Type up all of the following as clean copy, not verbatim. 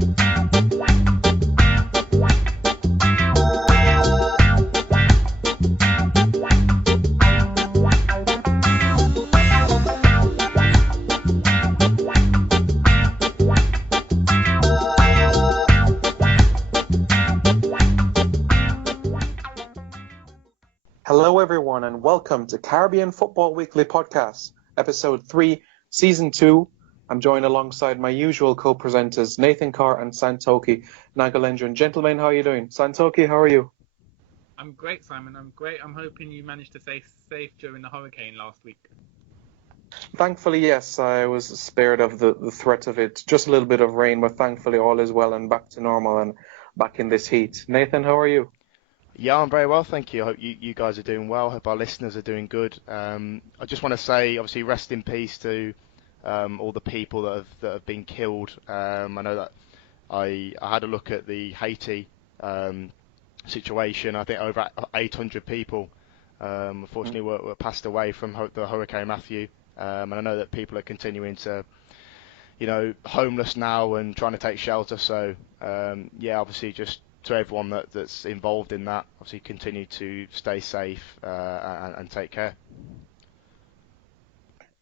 Hello, everyone, and welcome to Caribbean Football Weekly Podcast, Episode 3, Season 2. I'm joined alongside my usual co-presenters, Nathan Carr and Santoki Nagalendran. Gentlemen, how are you doing? Santoki, how are you? I'm great, Simon. I'm great. I'm hoping you managed to stay safe during the hurricane last week. Thankfully, yes, I was spared of the threat of it. Just a little bit of rain, but thankfully all is well and back to normal and back in this heat. Nathan, how are you? Yeah, I'm very well, thank you. I hope you guys are doing well. I hope our listeners are doing good. I just want to say, obviously, rest in peace to all the people that have been killed. I know that I had a look at the Haiti situation. I think over 800 people, unfortunately, were passed away from the Hurricane Matthew. And I know that people are continuing to, homeless now and trying to take shelter. So, yeah, obviously, just to everyone that's involved in that, obviously continue to stay safe and take care.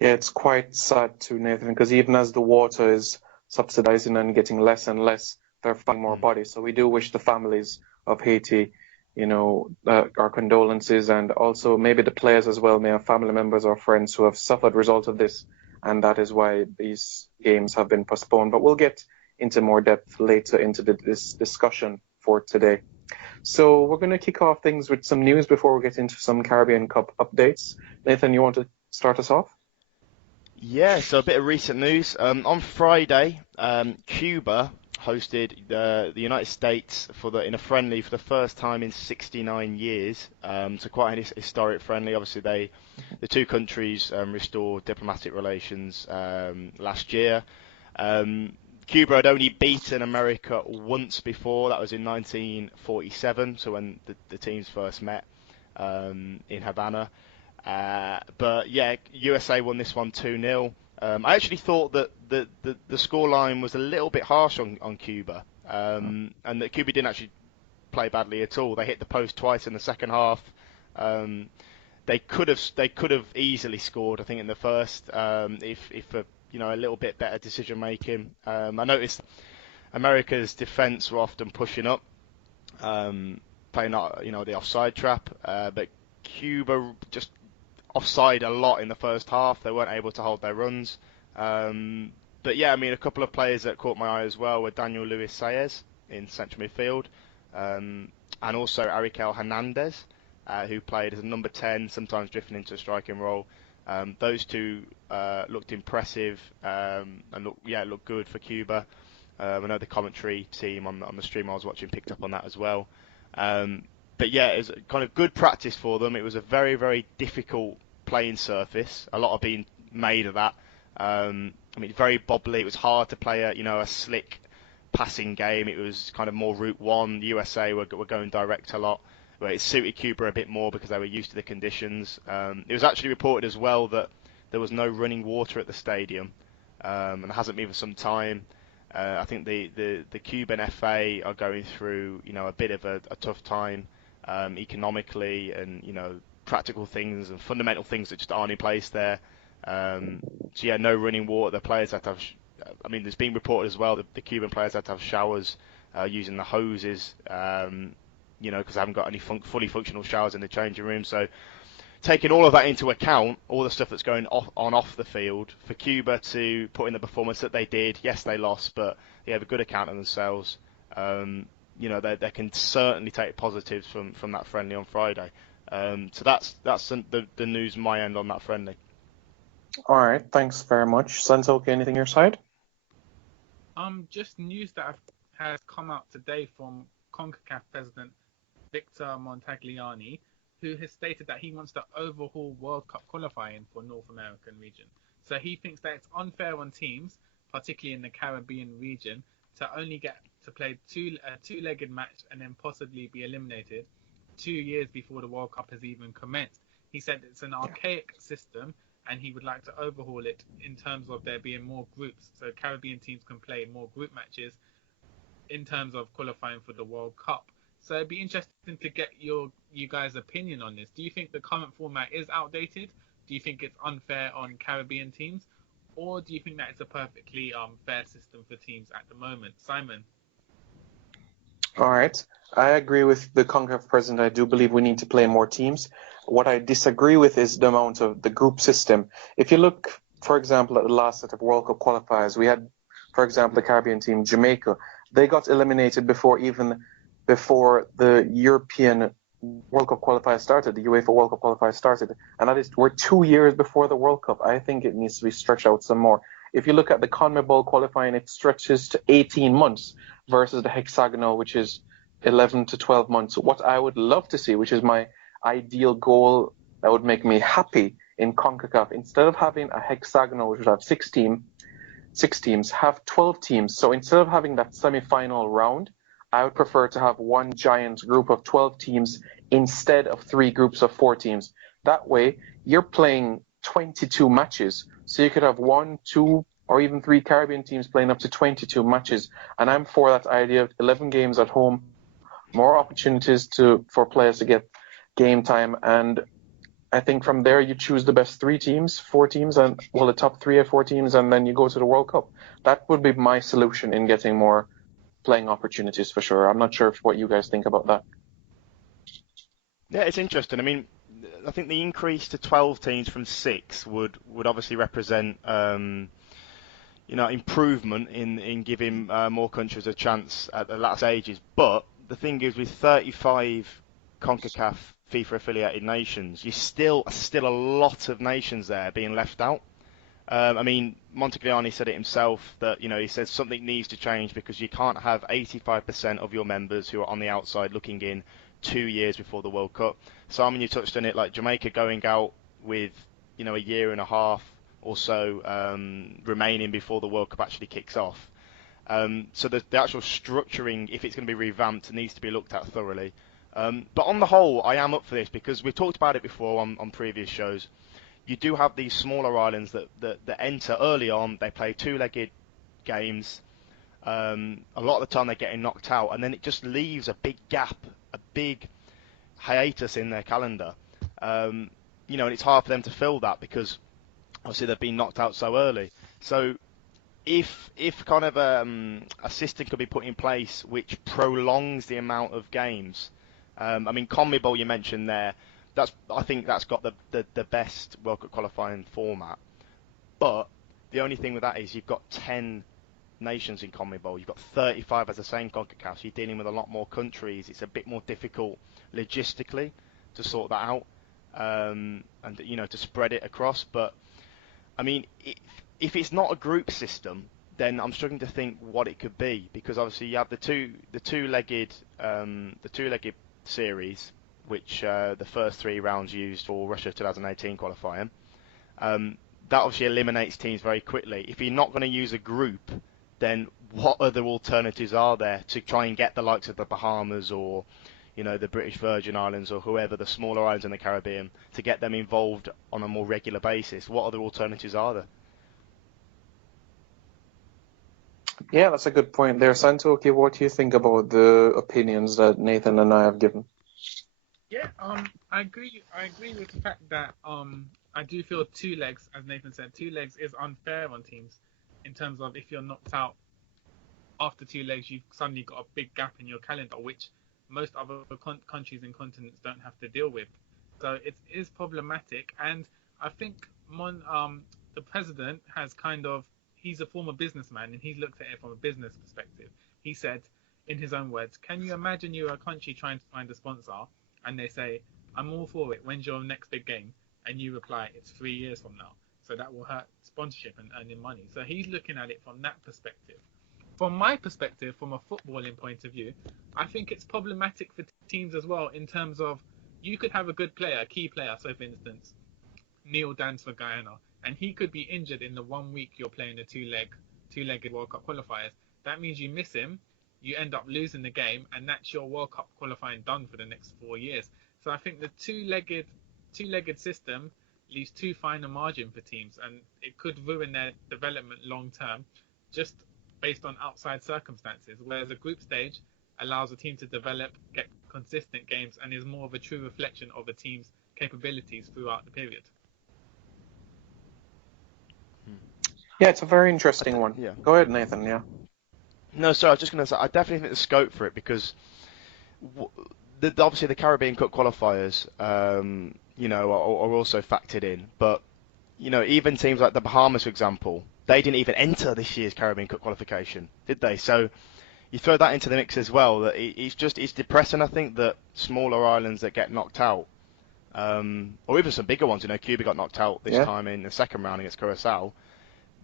Yeah, it's quite sad too, Nathan, because even as the water is subsidizing and getting less and less, they're finding more bodies. So we do wish the families of Haiti, our condolences, and also maybe the players as well may have family members or friends who have suffered result of this, and that is why these games have been postponed. But we'll get into more depth later into this discussion for today. So we're going to kick off things with some news before we get into some Caribbean Cup updates. Nathan, you want to start us off? Yeah, so a bit of recent news. On Friday, Cuba hosted the United States in a friendly for the first time in 69 years. So quite a historic friendly. Obviously, the two countries restored diplomatic relations last year. Cuba had only beaten America once before. That was in 1947, so when the teams first met in Havana. But yeah, USA won this one 2-0. I actually thought that the scoreline was a little bit harsh on Cuba, and that Cuba didn't actually play badly at all. They hit the post twice in the second half. They could have easily scored, I think, in the first if a little bit better decision making. I noticed America's defense were often pushing up, playing the offside trap, but Cuba just offside a lot in the first half. They weren't able to hold their runs. But yeah, I mean, a couple of players that caught my eye as well were Daniel Luis Saez in central midfield, and also Arikel Hernandez, who played as a number 10, sometimes drifting into a striking role. Those two looked impressive and looked good for Cuba. I know the commentary team on the stream I was watching picked up on that as well. But yeah, it was kind of good practice for them. It was a very, very difficult playing surface. A lot of being made of that. I mean, very bobbly. It was hard to play a slick passing game. It was kind of more route one. The USA were going direct a lot, but it suited Cuba a bit more because they were used to the conditions. It was actually reported as well that there was no running water at the stadium, and hasn't been for some time. I think the Cuban FA are going through a bit of a tough time economically, and practical things and fundamental things that just aren't in place there. So yeah, no running water. The players had to have. I mean, there's been reported as well that the Cuban players had to have showers using the hoses, because they haven't got any fully functional showers in the changing room. So taking all of that into account, all the stuff that's going off the field, for Cuba to put in the performance that they did, yes, they lost, but they have a good account of themselves. They can certainly take positives from that friendly on Friday. So that's the news on my end on that friendly. All right, thanks very much. Santoki, anything your side? Just news that has come out today from CONCACAF President Victor Montagliani, who has stated that he wants to overhaul World Cup qualifying for North American region. So he thinks that it's unfair on teams, particularly in the Caribbean region, to only get to play a two-legged match and then possibly be eliminated 2 years before the World Cup has even commenced. He said it's an archaic system, and he would like to overhaul it in terms of there being more groups, so Caribbean teams can play more group matches in terms of qualifying for the World Cup. So it'd be interesting to get you guys' opinion on this. Do you think the current format is outdated? Do you think it's unfair on Caribbean teams? Or do you think that it's a perfectly fair system for teams at the moment? Simon? All right. I agree with the CONCACAF president. I do believe we need to play more teams. What I disagree with is the amount of the group system. If you look, for example, at the last set of World Cup qualifiers, we had, for example, the Caribbean team, Jamaica. They got eliminated before the European World Cup qualifiers started, the UEFA World Cup qualifiers started. And that is, we're 2 years before the World Cup. I think it needs to be stretched out some more. If you look at the CONMEBOL qualifying, it stretches to 18 months versus the hexagonal, which is 11 to 12 months. What I would love to see, which is my ideal goal that would make me happy in CONCACAF, instead of having a hexagonal, which would have six teams, have 12 teams. So instead of having that semi-final round, I would prefer to have one giant group of 12 teams instead of 3 groups of 4 teams. That way, you're playing 22 matches. So you could have 1, 2, or even 3 Caribbean teams playing up to 22 matches. And I'm for that idea of 11 games at home, more opportunities for players to get game time. And I think from there you choose the best 3 teams, 4 teams, and the top 3 or 4 teams, and then you go to the World Cup. That would be my solution in getting more playing opportunities for sure. I'm not sure what you guys think about that. Yeah, it's interesting. I mean, I think the increase to 12 teams from 6 would obviously represent improvement in giving more countries a chance at the latter stages. But the thing is, with 35 CONCACAF FIFA affiliated nations, you still a lot of nations there being left out. I mean, Montagliani said it himself that, he said something needs to change because you can't have 85% of your members who are on the outside looking in 2 years before the World Cup. Simon, you touched on it, like Jamaica going out with, a year and a half or so remaining before the World Cup actually kicks off. So the actual structuring, if it's going to be revamped, needs to be looked at thoroughly. But on the whole, I am up for this because we've talked about it before on previous shows. You do have these smaller islands that enter early on. They play 2-legged games. A lot of the time they're getting knocked out, and then it just leaves a big gap, a big hiatus in their calendar. And it's hard for them to fill that because obviously they've been knocked out so early. So if kind of a system could be put in place which prolongs the amount of games, I mean, CONMEBOL you mentioned there. I think that's got the best World Cup qualifying format. But the only thing with that is you've got 10 nations in CONMEBOL. You've got 35 as the same CONCACAF. So you're dealing with a lot more countries. It's a bit more difficult logistically to sort that out and to spread it across. But I mean, if it's not a group system, then I'm struggling to think what it could be because obviously you have the two-legged series, which the first 3 rounds used for Russia 2018 qualifying. That obviously eliminates teams very quickly. If you're not going to use a group, then what other alternatives are there to try and get the likes of the Bahamas or the British Virgin Islands or whoever, the smaller islands in the Caribbean, to get them involved on a more regular basis? What other alternatives are there? Yeah, that's a good point there, Santoki. What do you think about the opinions that Nathan and I have given? Yeah, I agree. I agree with the fact that I do feel 2 legs, as Nathan said, 2 legs is unfair on teams in terms of if you're knocked out after 2 legs, you've suddenly got a big gap in your calendar, which most other countries and continents don't have to deal with. So it is problematic, and I think the president has he's a former businessman and he's looked at it from a business perspective. He said, in his own words, can you imagine you're a country trying to find a sponsor and they say, I'm all for it, when's your next big game? And you reply, it's 3 years from now. So that will hurt sponsorship and earning money. So he's looking at it from that perspective. From my perspective, from a footballing point of view, I think it's problematic for teams as well in terms of you could have a good player, a key player. So for instance, Neil Dans for Guyana, and he could be injured in the 1 week you're playing the two-legged World Cup qualifiers. That means you miss him, you end up losing the game, and that's your World Cup qualifying done for the next 4 years. So I think the two-legged system leaves too fine a margin for teams, and it could ruin their development long term. Just based on outside circumstances, whereas a group stage allows a team to develop, get consistent games, and is more of a true reflection of a team's capabilities throughout the period. Yeah, it's a very interesting one. Yeah. Go ahead, Nathan. Yeah. No, sorry, I was just going to say, I definitely think there's scope for it because obviously the Caribbean Cup qualifiers, are also factored in. But, even teams like the Bahamas, for example, they didn't even enter this year's Caribbean Cup qualification, did they? So you throw that into the mix as well. That it's depressing, I think, that smaller islands that get knocked out, or even some bigger ones. Cuba got knocked out this time in the second round against Curacao.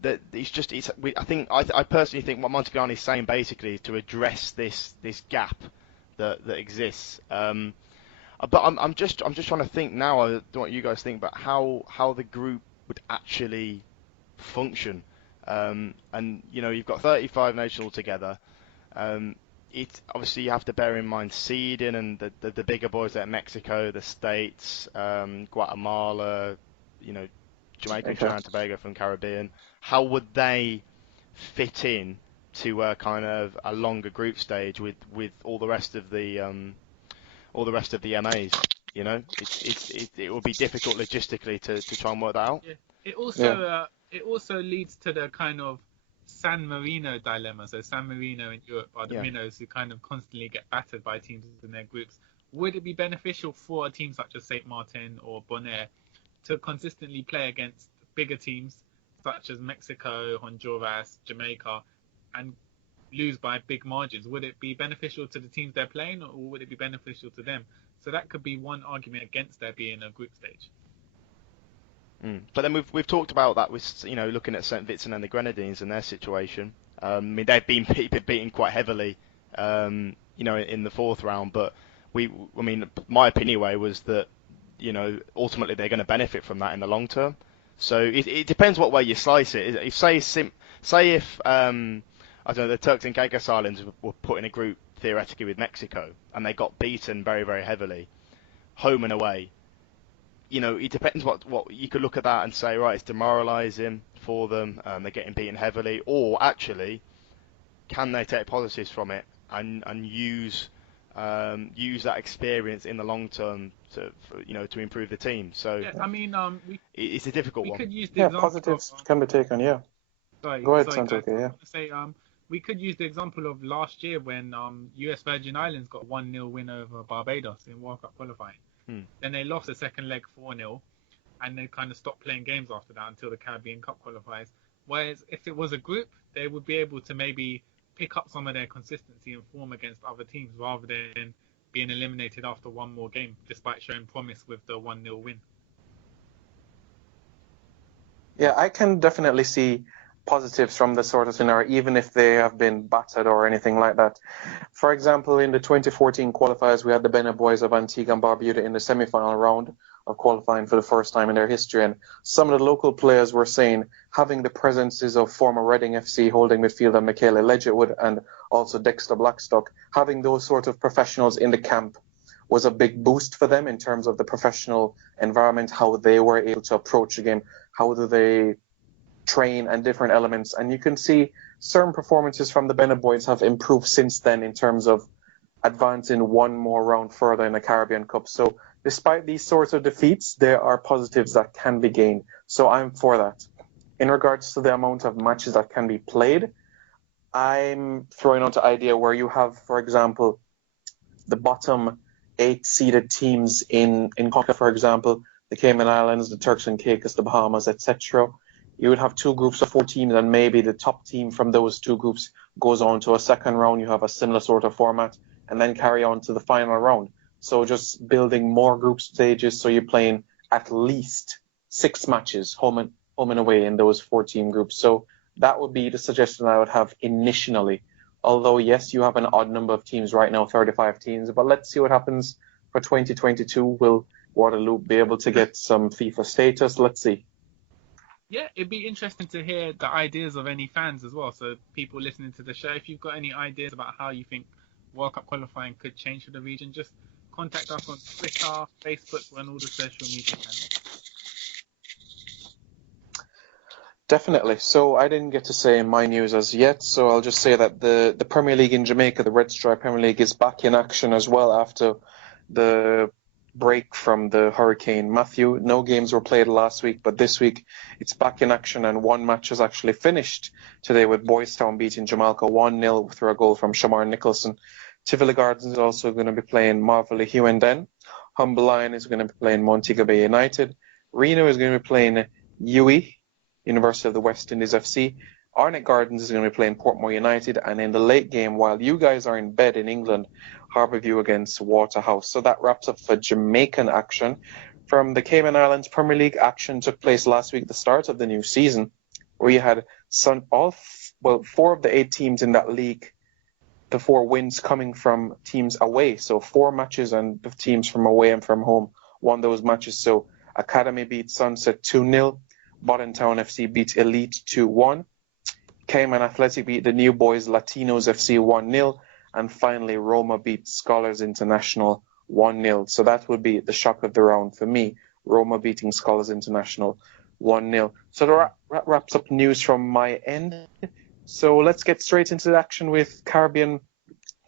That I personally think what Montagliani is saying basically is to address this gap that exists. But I'm just trying to think now. I don't know what you guys think, but how the group would actually function. And you've got 35 nations altogether. It obviously you have to bear in mind seeding and the bigger boys like Mexico, the States, Guatemala, Jamaica, Trinidad and Tobago from Caribbean. How would they fit in to kind of a longer group stage with all the rest of the MAs? It would be difficult logistically to try and work that out. Yeah. It also leads to the kind of San Marino dilemma. So San Marino in Europe are the minnows who kind of constantly get battered by teams in their groups. Would it be beneficial for a team such as Saint Martin or Bonaire to consistently play against bigger teams such as Mexico, Honduras, Jamaica, and lose by big margins? Would it be beneficial to the teams they're playing, or would it be beneficial to them? So that could be one argument against there being a group stage. But then we've talked about that with looking at St. Vincent and the Grenadines and their situation. They've been beaten quite heavily, in the fourth round. But my opinion was that ultimately they're going to benefit from that in the long term. So it depends what way you slice it. If if I don't know, the Turks and Caicos Islands were put in a group theoretically with Mexico and they got beaten very, very heavily, home and away. It depends what you could look at that and say, right, it's demoralising for them. They're getting beaten heavily, or actually, can they take positives from it and use that experience in the long term to improve the team? So it's a difficult one. Could use the example positives can be taken. Yeah. Go ahead, Santoki. Yeah. We could use the example of last year when US Virgin Islands got 1-0 win over Barbados in World Cup qualifying. Then they lost the second leg 4-0, and they kind of stopped playing games after that until the Caribbean Cup qualifiers. Whereas if it was a group, they would be able to maybe pick up some of their consistency and form against other teams rather than being eliminated after one more game, despite showing promise with the 1-0 win. Yeah, I can definitely see positives from this sort of scenario, even if they have been battered or anything like that. For example, in the 2014 qualifiers, we had the Benin Boys of Antigua and Barbuda in the semi-final round of qualifying for the first time in their history. And some of the local players were saying having the presences of former Reading FC holding midfielder Michaela Ledgerwood and also Dexter Blackstock, having those sort of professionals in the camp was a big boost for them in terms of the professional environment, how they were able to approach the game, how do they train and different elements. And you can see certain performances from the Benin Boys have improved since then in terms of advancing one more round further in the Caribbean Cup. So despite these sorts of defeats, there are positives that can be gained. So I'm for that. In regards to the amount of matches that can be played, I'm throwing out the idea where you have, for example, the bottom 8 seeded teams in CONCACAF, for example, the Cayman Islands, the Turks and Caicos, the Bahamas, etc. You would have 2 groups of 4 teams, and maybe the top team from those 2 groups goes on to a second round. You have a similar sort of format, and then carry on to the final round. So just building more group stages, so you're playing at least 6 matches, home and away in those 4-team groups. So that would be the suggestion I would have initially. Although, yes, you have an odd number of teams right now, 35 teams, but let's see what happens for 2022. Will Waterloo be able to get some FIFA status? Let's see. Yeah, it'd be interesting to hear the ideas of any fans as well. So people listening to the show, if you've got any ideas about how you think World Cup qualifying could change for the region, just contact us on Twitter, Facebook, and all the social media channels. Definitely. So I didn't get to say my news as yet, so I'll just say that the Premier League in Jamaica, the Red Stripe Premier League, is back in action as well after the break from the Hurricane Matthew. No games were played last week, but this week it's back in action, and one match has actually finished today with Boys Town beating Jamalca 1-0 through a goal from Shamar Nicholson. Tivoli Gardens is also going to be playing Marvelly Hughenden. Humble Lion is going to be playing Montego Bay United. Reno is going to be playing UE, University of the West Indies FC. Arnett Gardens is going to be playing Portmore United. And in the late game, while you guys are in bed in England, Harbourview against Waterhouse. So that wraps up for Jamaican action. From the Cayman Islands, Premier League action took place last week, the start of the new season, where you had four of the 8 teams in that league, the 4 wins coming from teams away. So 4 matches, and the teams from away and from home won those matches. So Academy beat Sunset 2-0. Bodden Town FC beat Elite 2-1. Cayman Athletic beat the New Boys Latinos FC 1-0. And finally, Roma beat Scholars International 1-0. So that would be the shock of the round for me. Roma beating Scholars International 1-0. So that wraps up news from my end. So let's get straight into the action with Caribbean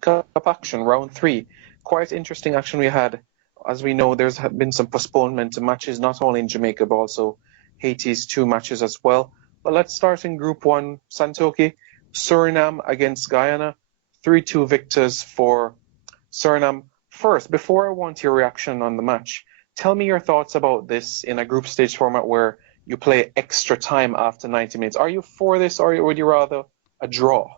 Cup action, round 3. Quite interesting action we had. As we know, there's been some postponement to matches, not only in Jamaica, but also Haiti's 2 matches as well. But let's start in Group 1, Santoki. Suriname against Guyana. 3-2 victors for Suriname. First, before I want your reaction on the match, tell me your thoughts about this in a group stage format where you play extra time after 90 minutes. Are you for this, or would you rather a draw?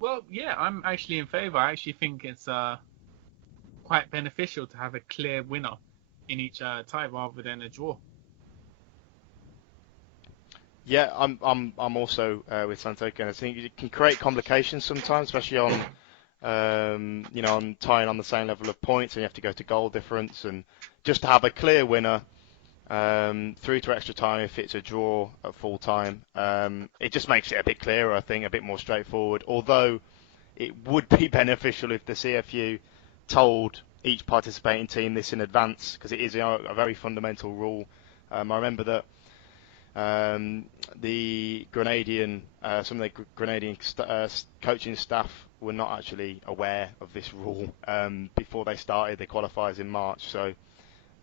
Well, yeah, I'm actually in favour. I actually think it's quite beneficial to have a clear winner in each tie rather than a draw. Yeah, I'm also with Santoki, and I think it can create complications sometimes, especially on on tying on the same level of points, and you have to go to goal difference, and just to have a clear winner through to extra time if it's a draw at full time, it just makes it a bit clearer, I think, a bit more straightforward. Although it would be beneficial if the CFU told each participating team this in advance, because it is a very fundamental rule. I remember that the Grenadian, some of the Grenadian coaching staff were not actually aware of this rule before they started their qualifiers in March. So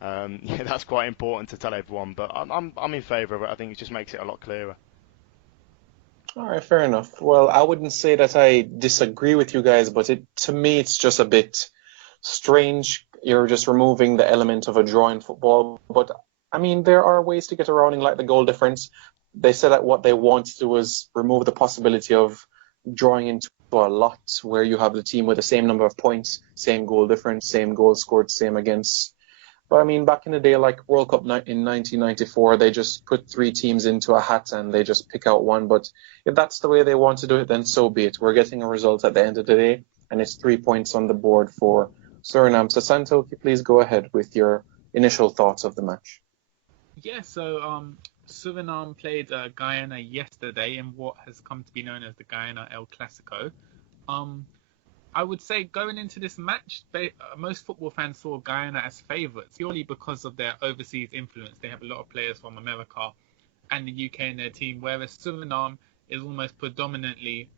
yeah, that's quite important to tell everyone. But I'm in favour of it. I think it just makes it a lot clearer. All right, fair enough. Well, I wouldn't say that I disagree with you guys, but to me, it's just a bit strange. You're just removing the element of a draw in football. But I mean, there are ways to get around it, like the goal difference. They said that what they wanted to do was remove the possibility of drawing into a lot where you have the team with the same number of points, same goal difference, same goal scored, same against. But I mean, back in the day, like World Cup in 1994, they just put 3 teams into a hat and they just pick out one. But if that's the way they want to do it, then so be it. We're getting a result at the end of the day, and it's 3 points on the board for Suriname. So Santoki, please go ahead with your initial thoughts of the match. Yeah, so Suriname played Guyana yesterday in what has come to be known as the Guyana El Clasico. I would say going into this match, most football fans saw Guyana as favourites purely because of their overseas influence. They have a lot of players from America and the UK in their team, whereas Suriname is almost predominantly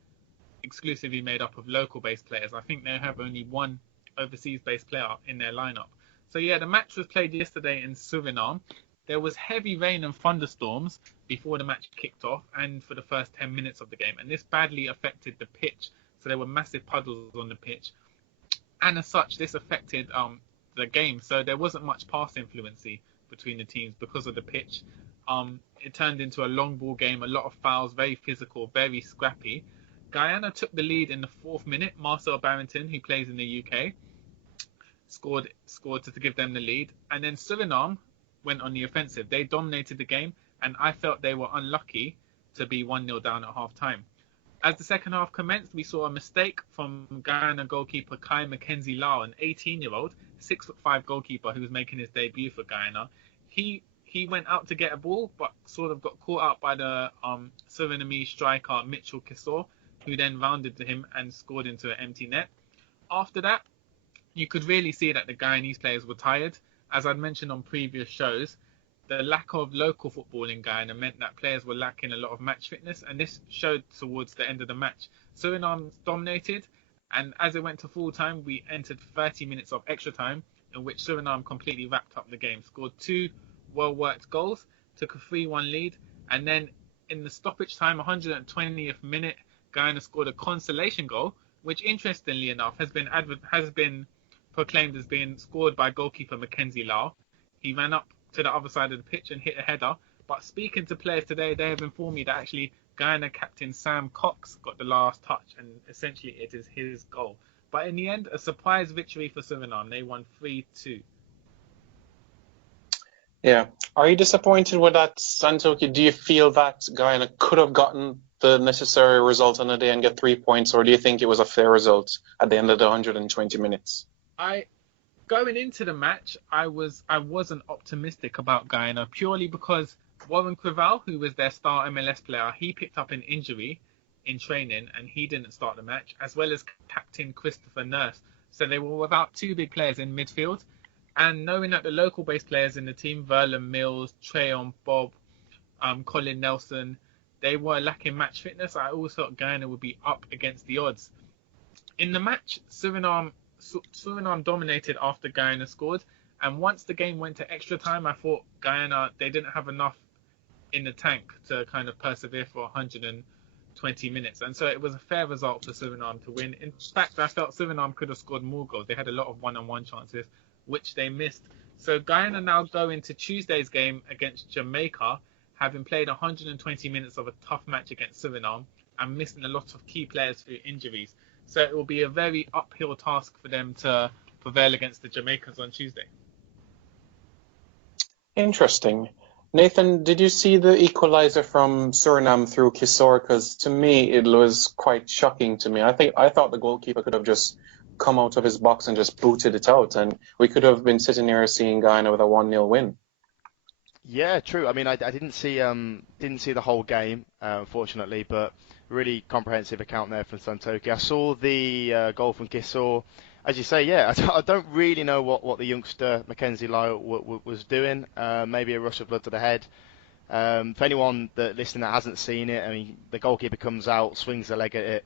exclusively made up of local-based players. I think they have only one overseas-based player in their lineup. So yeah, the match was played yesterday in Suriname. There was heavy rain and thunderstorms before the match kicked off and for the first 10 minutes of the game, and this badly affected the pitch. So there were massive puddles on the pitch, and as such, this affected the game. So there wasn't much pass influency between the teams because of the pitch. It turned into a long ball game, a lot of fouls, very physical, very scrappy. Guyana took the lead in the 4th minute. Marcel Barrington, who plays in the UK, scored to give them the lead, and then Suriname went on the offensive. They dominated the game, and I felt they were unlucky to be 1-0 down at half time. As the second half commenced, we saw a mistake from Guyana goalkeeper Kai Mackenzie Lau, an 18-year-old, 6'5" goalkeeper who was making his debut for Guyana. He went out to get a ball, but sort of got caught out by the Surinamese striker Mitchell Kisor, who then rounded to him and scored into an empty net. After that, you could really see that the Guyanese players were tired. As I'd mentioned on previous shows, the lack of local football in Guyana meant that players were lacking a lot of match fitness, and this showed towards the end of the match. Suriname dominated, and as it went to full time, we entered 30 minutes of extra time, in which Suriname completely wrapped up the game, scored two well-worked goals, took a 3-1 lead, and then in the stoppage time, 120th minute, Guyana scored a consolation goal, which interestingly enough has been proclaimed as being scored by goalkeeper Mackenzie Lau. He ran up to the other side of the pitch and hit a header. But speaking to players today, they have informed me that actually Guyana captain Sam Cox got the last touch, and essentially it is his goal. But in the end, a surprise victory for Suriname. They won 3-2. Yeah. Are you disappointed with that, Santoki? Do you feel that Guyana could have gotten the necessary result on the day and get 3 points, or do you think it was a fair result at the end of the 120 minutes? Going into the match, I wasn't optimistic about Guyana purely because Warren Creval, who was their star MLS player, he picked up an injury in training and he didn't start the match, as well as captain Christopher Nurse. So they were without two big players in midfield. And knowing that the local-based players in the team, Verlon Mills, Trayon Bob, Colin Nelson, they were lacking match fitness, I always thought Guyana would be up against the odds. In the match, Suriname dominated after Guyana scored, and once the game went to extra time, I thought Guyana, they didn't have enough in the tank to kind of persevere for 120 minutes, and so it was a fair result for Suriname to win. In fact, I felt Suriname could have scored more goals. They had a lot of one-on-one chances, which they missed. So Guyana now go into Tuesday's game against Jamaica, having played 120 minutes of a tough match against Suriname and missing a lot of key players through injuries. So it will be a very uphill task for them to prevail against the Jamaicans on Tuesday. Interesting. Nathan, did you see the equalizer from Suriname through Kisor? Because to me, it was quite shocking to me. I thought the goalkeeper could have just come out of his box and just booted it out, and we could have been sitting here seeing Guyana with a 1-0 win. Yeah, true. I mean, I didn't see the whole game, unfortunately, but really comprehensive account there from Santoki. I saw the goal from Kisor. As you say, yeah, I don't really know what the youngster Mackenzie Lau was doing. Maybe a rush of blood to the head. For anyone listening that hasn't seen it, I mean, the goalkeeper comes out, swings the leg at it.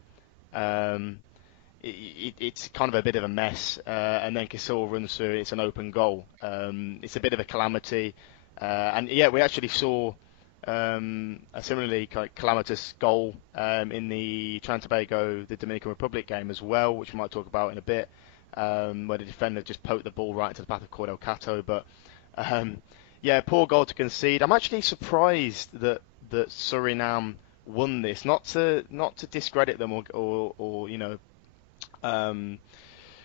It's kind of a bit of a mess, and then Kisor runs through it. It's an open goal. It's a bit of a calamity. And yeah, we actually saw a similarly calamitous goal in the Trinidad Tobago, the Dominican Republic game as well, which we might talk about in a bit, where the defender just poked the ball right into the path of Cordell Cato. But yeah, poor goal to concede. I'm actually surprised that Suriname won this. Not to discredit them or you know kind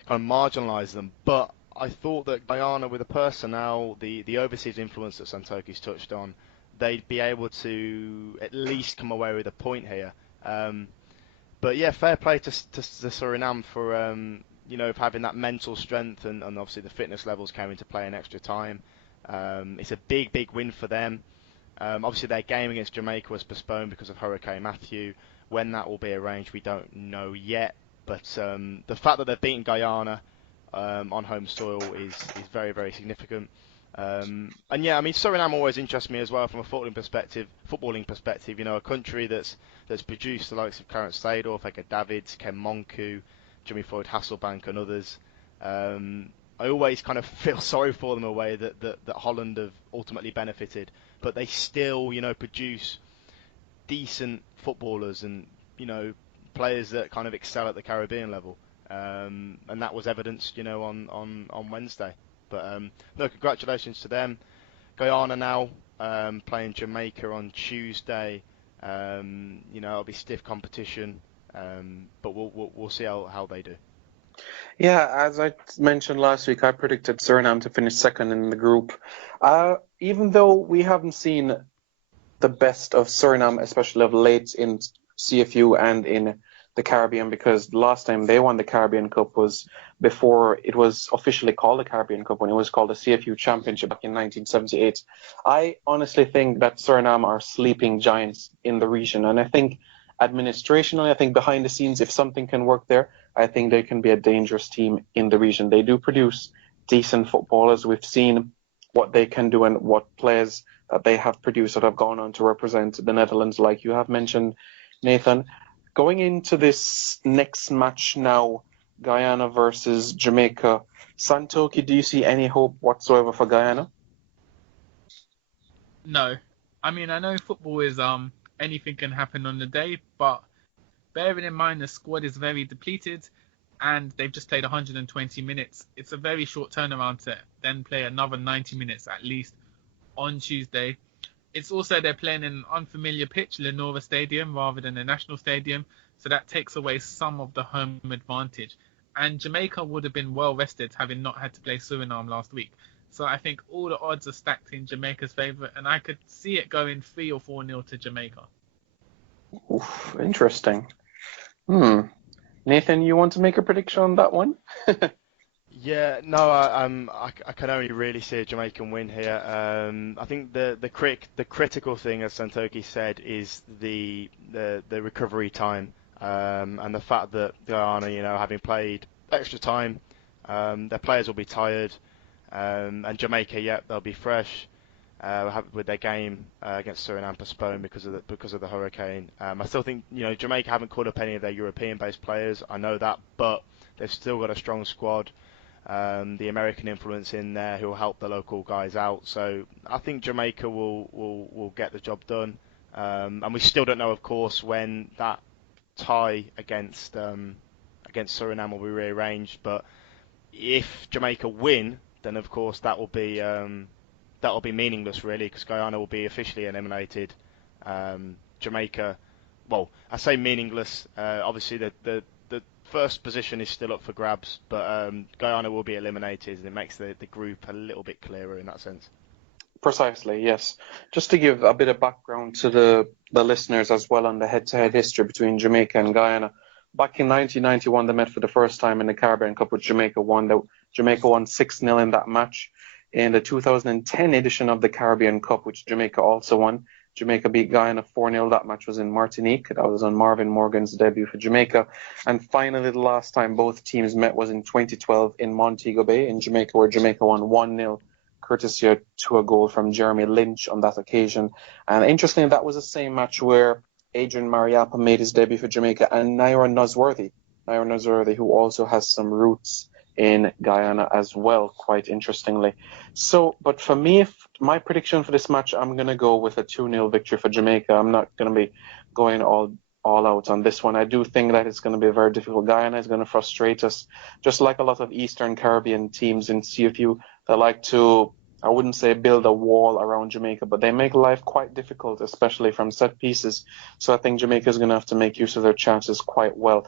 of marginalise them, but I thought that Guyana, with the personnel, the overseas influence that Santoki's touched on, they'd be able to at least come away with a point here. But yeah, fair play to Suriname for for having that mental strength and obviously the fitness levels came into play in extra time. It's a big win for them. Obviously their game against Jamaica was postponed because of Hurricane Matthew. When that will be arranged, we don't know yet. But the fact that they've beaten Guyana on home soil is very, very significant. And yeah, I mean, Suriname always interests me as well from a footballing perspective. You know, a country that's produced the likes of Clarence Seedorf, Edgar Davids, Ken Monku, Jimmy Floyd Hasselbank, and others. I always kind of feel sorry for them in a way that Holland have ultimately benefited, but they still, produce decent footballers and players that kind of excel at the Caribbean level. And that was evidenced, on Wednesday. But no, congratulations to them. Guyana now playing Jamaica on Tuesday. It'll be stiff competition, but we'll see how they do. Yeah, as I mentioned last week, I predicted Suriname to finish second in the group. Even though we haven't seen the best of Suriname, especially of late in CFU and in the Caribbean, because the last time they won the Caribbean Cup was before it was officially called the Caribbean Cup, when it was called the CFU Championship back in 1978. I honestly think that Suriname are sleeping giants in the region, and I think administrationally, I think behind the scenes, if something can work there, I think they can be a dangerous team in the region. They do produce decent footballers. We've seen what they can do and what players that they have produced that have gone on to represent the Netherlands, like you have mentioned, Nathan. Going into this next match now, Guyana versus Jamaica. Santoki, do you see any hope whatsoever for Guyana? No. I mean, I know football is anything can happen on the day, but bearing in mind the squad is very depleted and they've just played 120 minutes, it's a very short turnaround to then play another 90 minutes at least on Tuesday. It's also they're playing in an unfamiliar pitch, Lenora Stadium, rather than the National Stadium, so that takes away some of the home advantage. And Jamaica would have been well rested having not had to play Suriname last week. So I think all the odds are stacked in Jamaica's favour, and I could see it going 3 or 4-0 to Jamaica. Oof, interesting. Nathan, you want to make a prediction on that one? Yeah, no, I can only really see a Jamaican win here. I think the critical thing, as Santoki said, is the recovery time, and the fact that Guyana, having played extra time, their players will be tired, and Jamaica, they'll be fresh. With their game against Suriname postponed because of the hurricane. I still think Jamaica haven't called up any of their European-based players. I know that, but they've still got a strong squad. The American influence in there who will help the local guys out. So I think Jamaica will get the job done. And we still don't know, of course, when that tie against Suriname will be rearranged. But if Jamaica win, then of course that will be meaningless really, because Guyana will be officially eliminated. Jamaica, well, I say meaningless. Obviously the first position is still up for grabs, but Guyana will be eliminated, and it makes the group a little bit clearer in that sense. Precisely, yes. Just to give a bit of background to the listeners as well on the head-to-head history between Jamaica and Guyana. Back in 1991, they met for the first time in the Caribbean Cup, which Jamaica won 6-0 in that match. In the 2010 edition of the Caribbean Cup, which Jamaica also won, Jamaica beat Guyana 4-0. That match was in Martinique. That was on Marvin Morgan's debut for Jamaica. And finally, the last time both teams met was in 2012 in Montego Bay in Jamaica, where Jamaica won 1-0, courtesy to a goal from Jeremy Lynch on that occasion. And interestingly, that was the same match where Adrian Mariappa made his debut for Jamaica, and Naira Nosworthy, who also has some roots in Guyana as well, quite interestingly. So, but for me, my prediction for this match, I'm going to go with a 2-0 victory for Jamaica. I'm not going to be going all out on this one. I do think that it's going to be very difficult. Guyana is going to frustrate us, just like a lot of Eastern Caribbean teams in CFU. They like to, I wouldn't say build a wall around Jamaica, but they make life quite difficult, especially from set pieces. So I think Jamaica is going to have to make use of their chances quite well.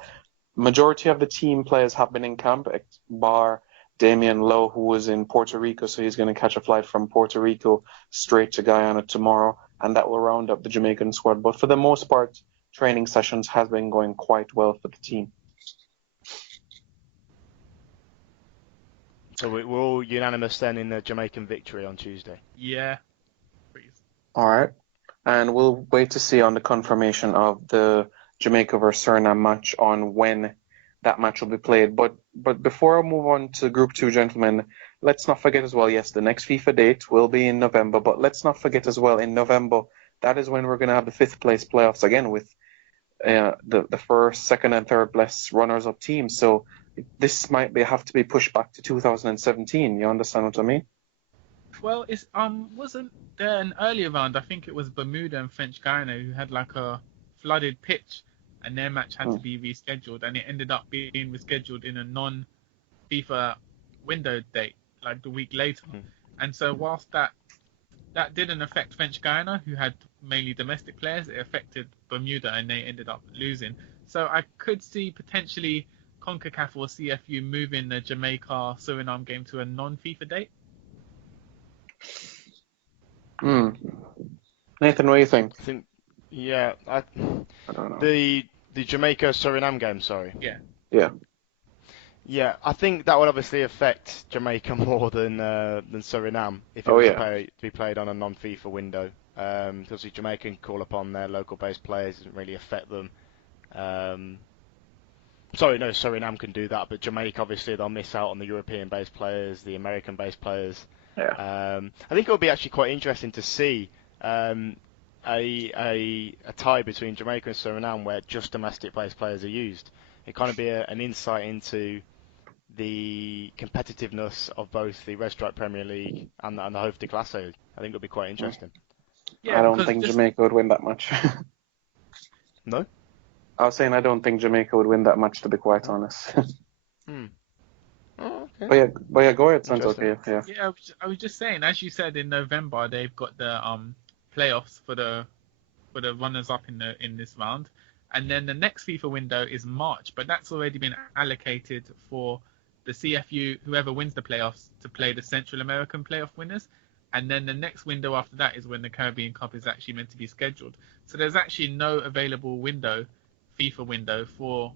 Majority of the team players have been in camp, bar Damian Lowe, who was in Puerto Rico, so he's going to catch a flight from Puerto Rico straight to Guyana tomorrow, and that will round up the Jamaican squad. But for the most part, training sessions have been going quite well for the team. So we're all unanimous then in the Jamaican victory on Tuesday? Yeah, please. All right, and we'll wait to see on the confirmation of the Jamaica versus Suriname match on when that match will be played. But before I move on to Group 2, gentlemen, let's not forget as well, yes, the next FIFA date will be in November, but let's not forget as well, in November, that is when we're going to have the 5th place playoffs again with the first, second, and third place runners-up teams. So this might have to be pushed back to 2017. You understand what I mean? Well, it's wasn't there an earlier round? I think it was Bermuda and French Guiana who had like a flooded pitch, and their match had to be rescheduled, and it ended up being rescheduled in a non-FIFA window date, like the week later. And so whilst that didn't affect French Guiana, who had mainly domestic players, it affected Bermuda, and they ended up losing. So I could see potentially CONCACAF or CFU moving the Jamaica-Suriname game to a non-FIFA date. Nathan, what do you think? I think, yeah, I don't know. The Jamaica-Suriname game, sorry. Yeah. Yeah, I think that would obviously affect Jamaica more than Suriname if it was to be played on a non-FIFA window. Because Jamaica can call upon their local-based players, it doesn't really affect them. Suriname can do that, but Jamaica, obviously, they'll miss out on the European-based players, the American-based players. Yeah. I think it would be actually quite interesting to see a tie between Jamaica and Suriname where just domestic-based players are used. It kind of be an insight into the competitiveness of both the Red Stripe Premier League and the Hoofd de Classe. I think it would be quite interesting. Yeah, I don't because think just Jamaica would win that much. No? I was saying I don't think Jamaica would win that much, to be quite honest. Hmm. Oh, okay. But yeah, go ahead, Interesting. Santoki. Yeah. yeah, I was just saying, as you said, in November they've got the playoffs for the runners up in this round, and then the next FIFA window is March, but that's already been allocated for the CFU, whoever wins the playoffs, to play the Central American playoff winners, and then the next window after that is when the Caribbean Cup is actually meant to be scheduled. So there's actually no available FIFA window for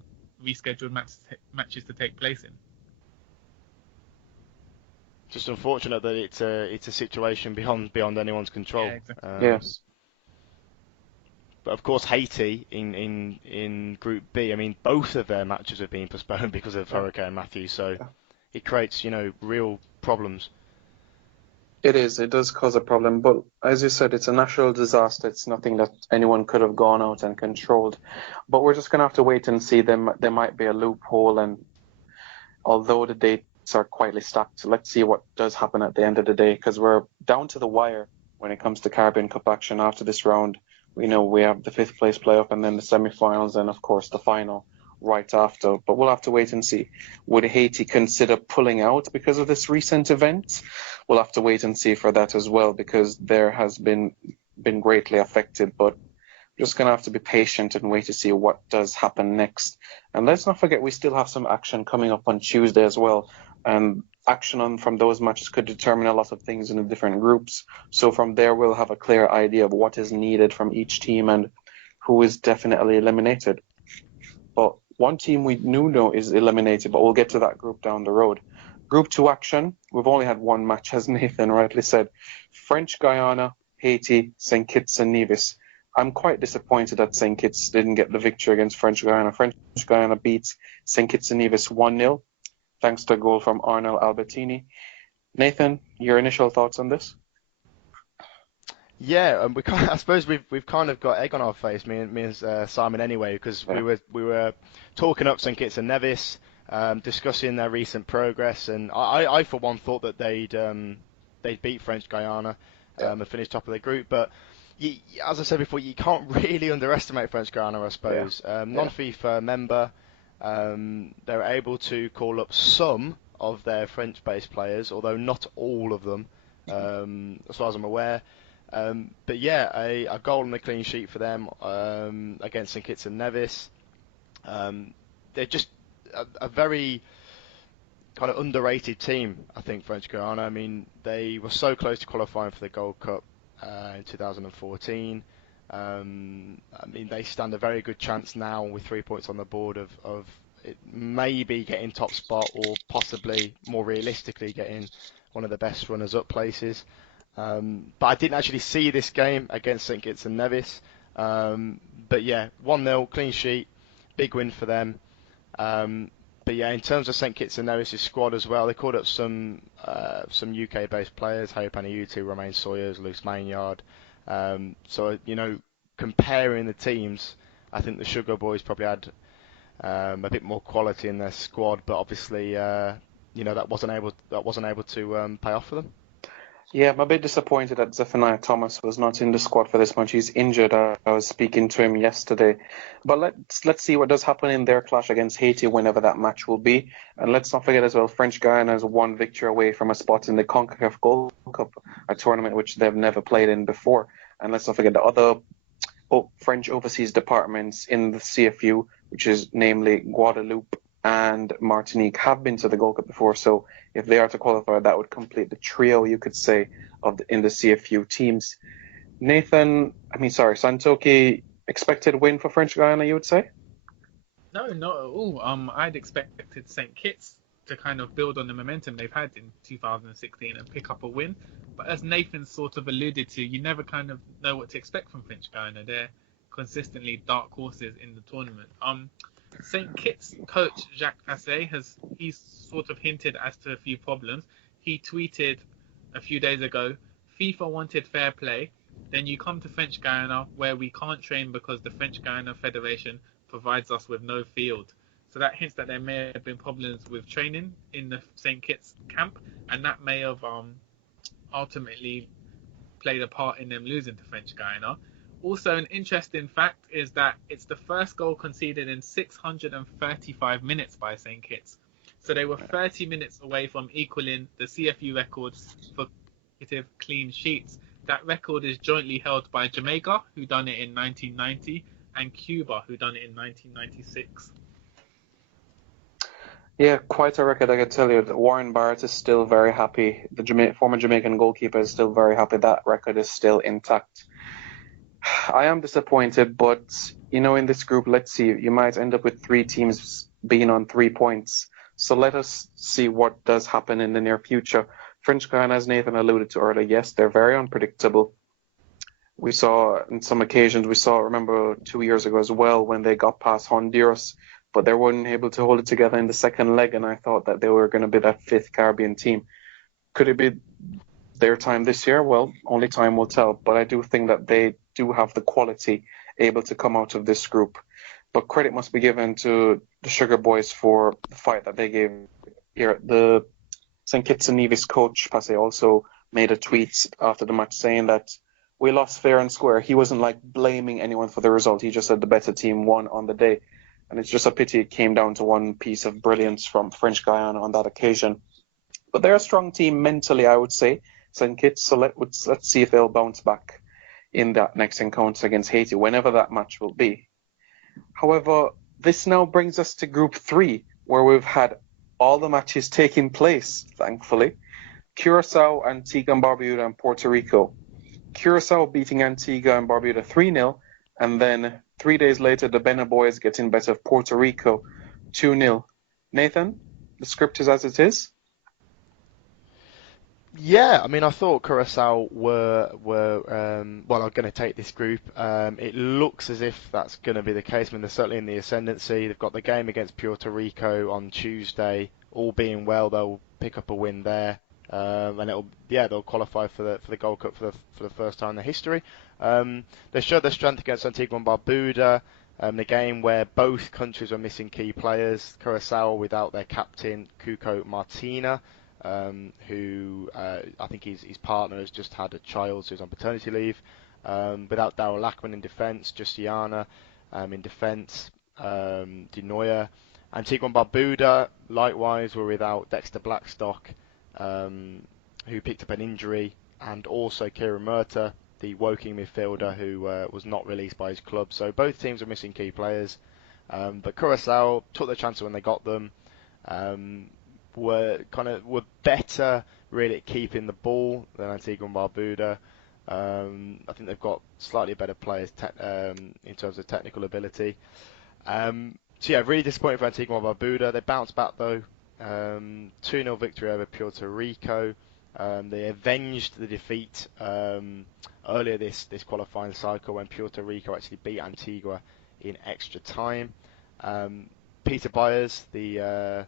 rescheduled matches to take place in. Just unfortunate that it's a situation beyond anyone's control. Yeah, exactly. Yes. But of course, Haiti in Group B, I mean, both of their matches have been postponed because of Hurricane Matthew, so it creates, real problems. It is. It does cause a problem. But as you said, it's a natural disaster. It's nothing that anyone could have gone out and controlled. But we're just going to have to wait and see. There might be a loophole. And although the dates are quietly stacked, let's see what does happen at the end of the day, because we're down to the wire when it comes to Caribbean Cup action after this round. We know we have the 5th place playoff and then the semi-finals and, of course, the final right after. But we'll have to wait and see. Would Haiti consider pulling out because of this recent event? We'll have to wait and see for that as well, because there has been greatly affected. But we're just going to have to be patient and wait to see what does happen next. And let's not forget, we still have some action coming up on Tuesday as well. And action from those matches could determine a lot of things in the different groups. So from there, we'll have a clear idea of what is needed from each team and who is definitely eliminated. But one team we know is eliminated, but we'll get to that group down the road. Group 2 action, we've only had one match, as Nathan rightly said. French Guiana, Haiti, St. Kitts and Nevis. I'm quite disappointed that St. Kitts didn't get the victory against French Guiana. French Guiana beats St. Kitts and Nevis 1-0, thanks to a goal from Arnel Albertini. Nathan, your initial thoughts on this? Yeah, I suppose we've kind of got egg on our face, me and Simon anyway, because we were talking up St. Kitts and Nevis, discussing their recent progress, and I for one thought that they'd beat French Guiana and finish top of their group, but as I said before, you can't really underestimate French Guiana, I suppose. Non-FIFA member, they're able to call up some of their French-based players, although not all of them, as far as I'm aware. But yeah, a goal and a clean sheet for them against St. Kitts and Nevis. They're just a very kind of underrated team, I think, French Guiana. I mean, they were so close to qualifying for the Gold Cup in 2014. I mean, they stand a very good chance now with 3 points on the board of maybe getting top spot or possibly, more realistically, getting one of the best runners-up places. But I didn't actually see this game against St. Kitts and Nevis. But yeah, 1-0, clean sheet, big win for them. But yeah, in terms of St. Kitts and Nevis' squad as well, they called up some UK-based players, Harry Panayuti, Romain Sawyers, Luce Maynard. So, comparing the teams, I think the Sugar Boys probably had a bit more quality in their squad, but obviously, that wasn't able to pay off for them. Yeah, I'm a bit disappointed that Zephaniah Thomas was not in the squad for this match. He's injured. I was speaking to him yesterday. But let's see what does happen in their clash against Haiti whenever that match will be. And let's not forget as well, French Guiana is one victory away from a spot in the CONCACAF Gold Cup, a tournament which they've never played in before. And let's not forget the other French overseas departments in the CFU, which is namely Guadeloupe and Martinique, have been to the Gold Cup before. So if they are to qualify, that would complete the trio, you could say, in the CFU teams. Santoki, expected win for French Guiana, you would say? No, not at all. I'd expected St. Kitts to kind of build on the momentum they've had in 2016 and pick up a win. But as Nathan sort of alluded to, you never kind of know what to expect from French Guiana. They're consistently dark horses in the tournament. St. Kitts coach Jacques Passé he's sort of hinted as to a few problems. He tweeted a few days ago, FIFA wanted fair play. Then you come to French Guiana, where we can't train because the French Guiana Federation provides us with no field. So that hints that there may have been problems with training in the St. Kitts camp, and that may have ultimately played a part in them losing to French Guiana. Also, an interesting fact is that it's the first goal conceded in 635 minutes by St. Kitts. So they were 30 minutes away from equaling the CFU records for consecutive clean sheets. That record is jointly held by Jamaica, who done it in 1990, and Cuba, who done it in 1996. Yeah, quite a record. I can tell you that Warren Barrett is still very happy. The former Jamaican goalkeeper is still very happy. That record is still intact. I am disappointed, but in this group, let's see. You might end up with 3 teams being on 3 points. So let us see what does happen in the near future. French Guiana, as Nathan alluded to earlier, yes, they're very unpredictable. We saw on some occasions, remember 2 years ago as well, when they got past Honduras, but they weren't able to hold it together in the second leg, and I thought that they were going to be that 5th Caribbean team. Could it be their time this year? Well, only time will tell, but I do think that they do have the quality able to come out of this group. But credit must be given to the Sugar Boys for the fight that they gave here. The St. Kitts and Nevis coach, Passe, also made a tweet after the match saying that we lost fair and square. He wasn't like blaming anyone for the result. He just said the better team won on the day. And it's just a pity it came down to one piece of brilliance from French Guiana on that occasion. But they're a strong team mentally, I would say, St. Kitts. So let's see if they'll bounce back in that next encounter against Haiti, whenever that match will be. However, this now brings us to Group 3, where we've had all the matches taking place, thankfully. Curacao, Antigua and Barbuda, and Puerto Rico. Curacao beating Antigua and Barbuda 3-0, and then 3 days later, the Benin Boys getting better of Puerto Rico 2-0. Nathan, the script is as it is? Yeah, I mean, I thought Curacao were are going to take this group. It looks as if that's going to be the case. I mean, they're certainly in the ascendancy. They've got the game against Puerto Rico on Tuesday. All being well, they'll pick up a win there, and they'll qualify for the Gold Cup for the first time in their history. They showed their strength against Antigua and Barbuda. The game where both countries were missing key players. Curacao without their captain Cuco Martina. Who I think his partner has just had a child, so he's on paternity leave. Without Daryl Lackman in defence, Justiana in defence, De Noia. Antigua and Barbuda, likewise, were without Dexter Blackstock, who picked up an injury, and also Kieran Murta, the Woking midfielder, who was not released by his club. So both teams are missing key players. But Curacao took their chances when they got them. Were better really at keeping the ball than Antigua and Barbuda. I think they've got slightly better players in terms of technical ability. Really disappointing for Antigua and Barbuda. They bounced back though. 2-0 victory over Puerto Rico. They avenged the defeat earlier this qualifying cycle when Puerto Rico actually beat Antigua in extra time. Peter Byers, the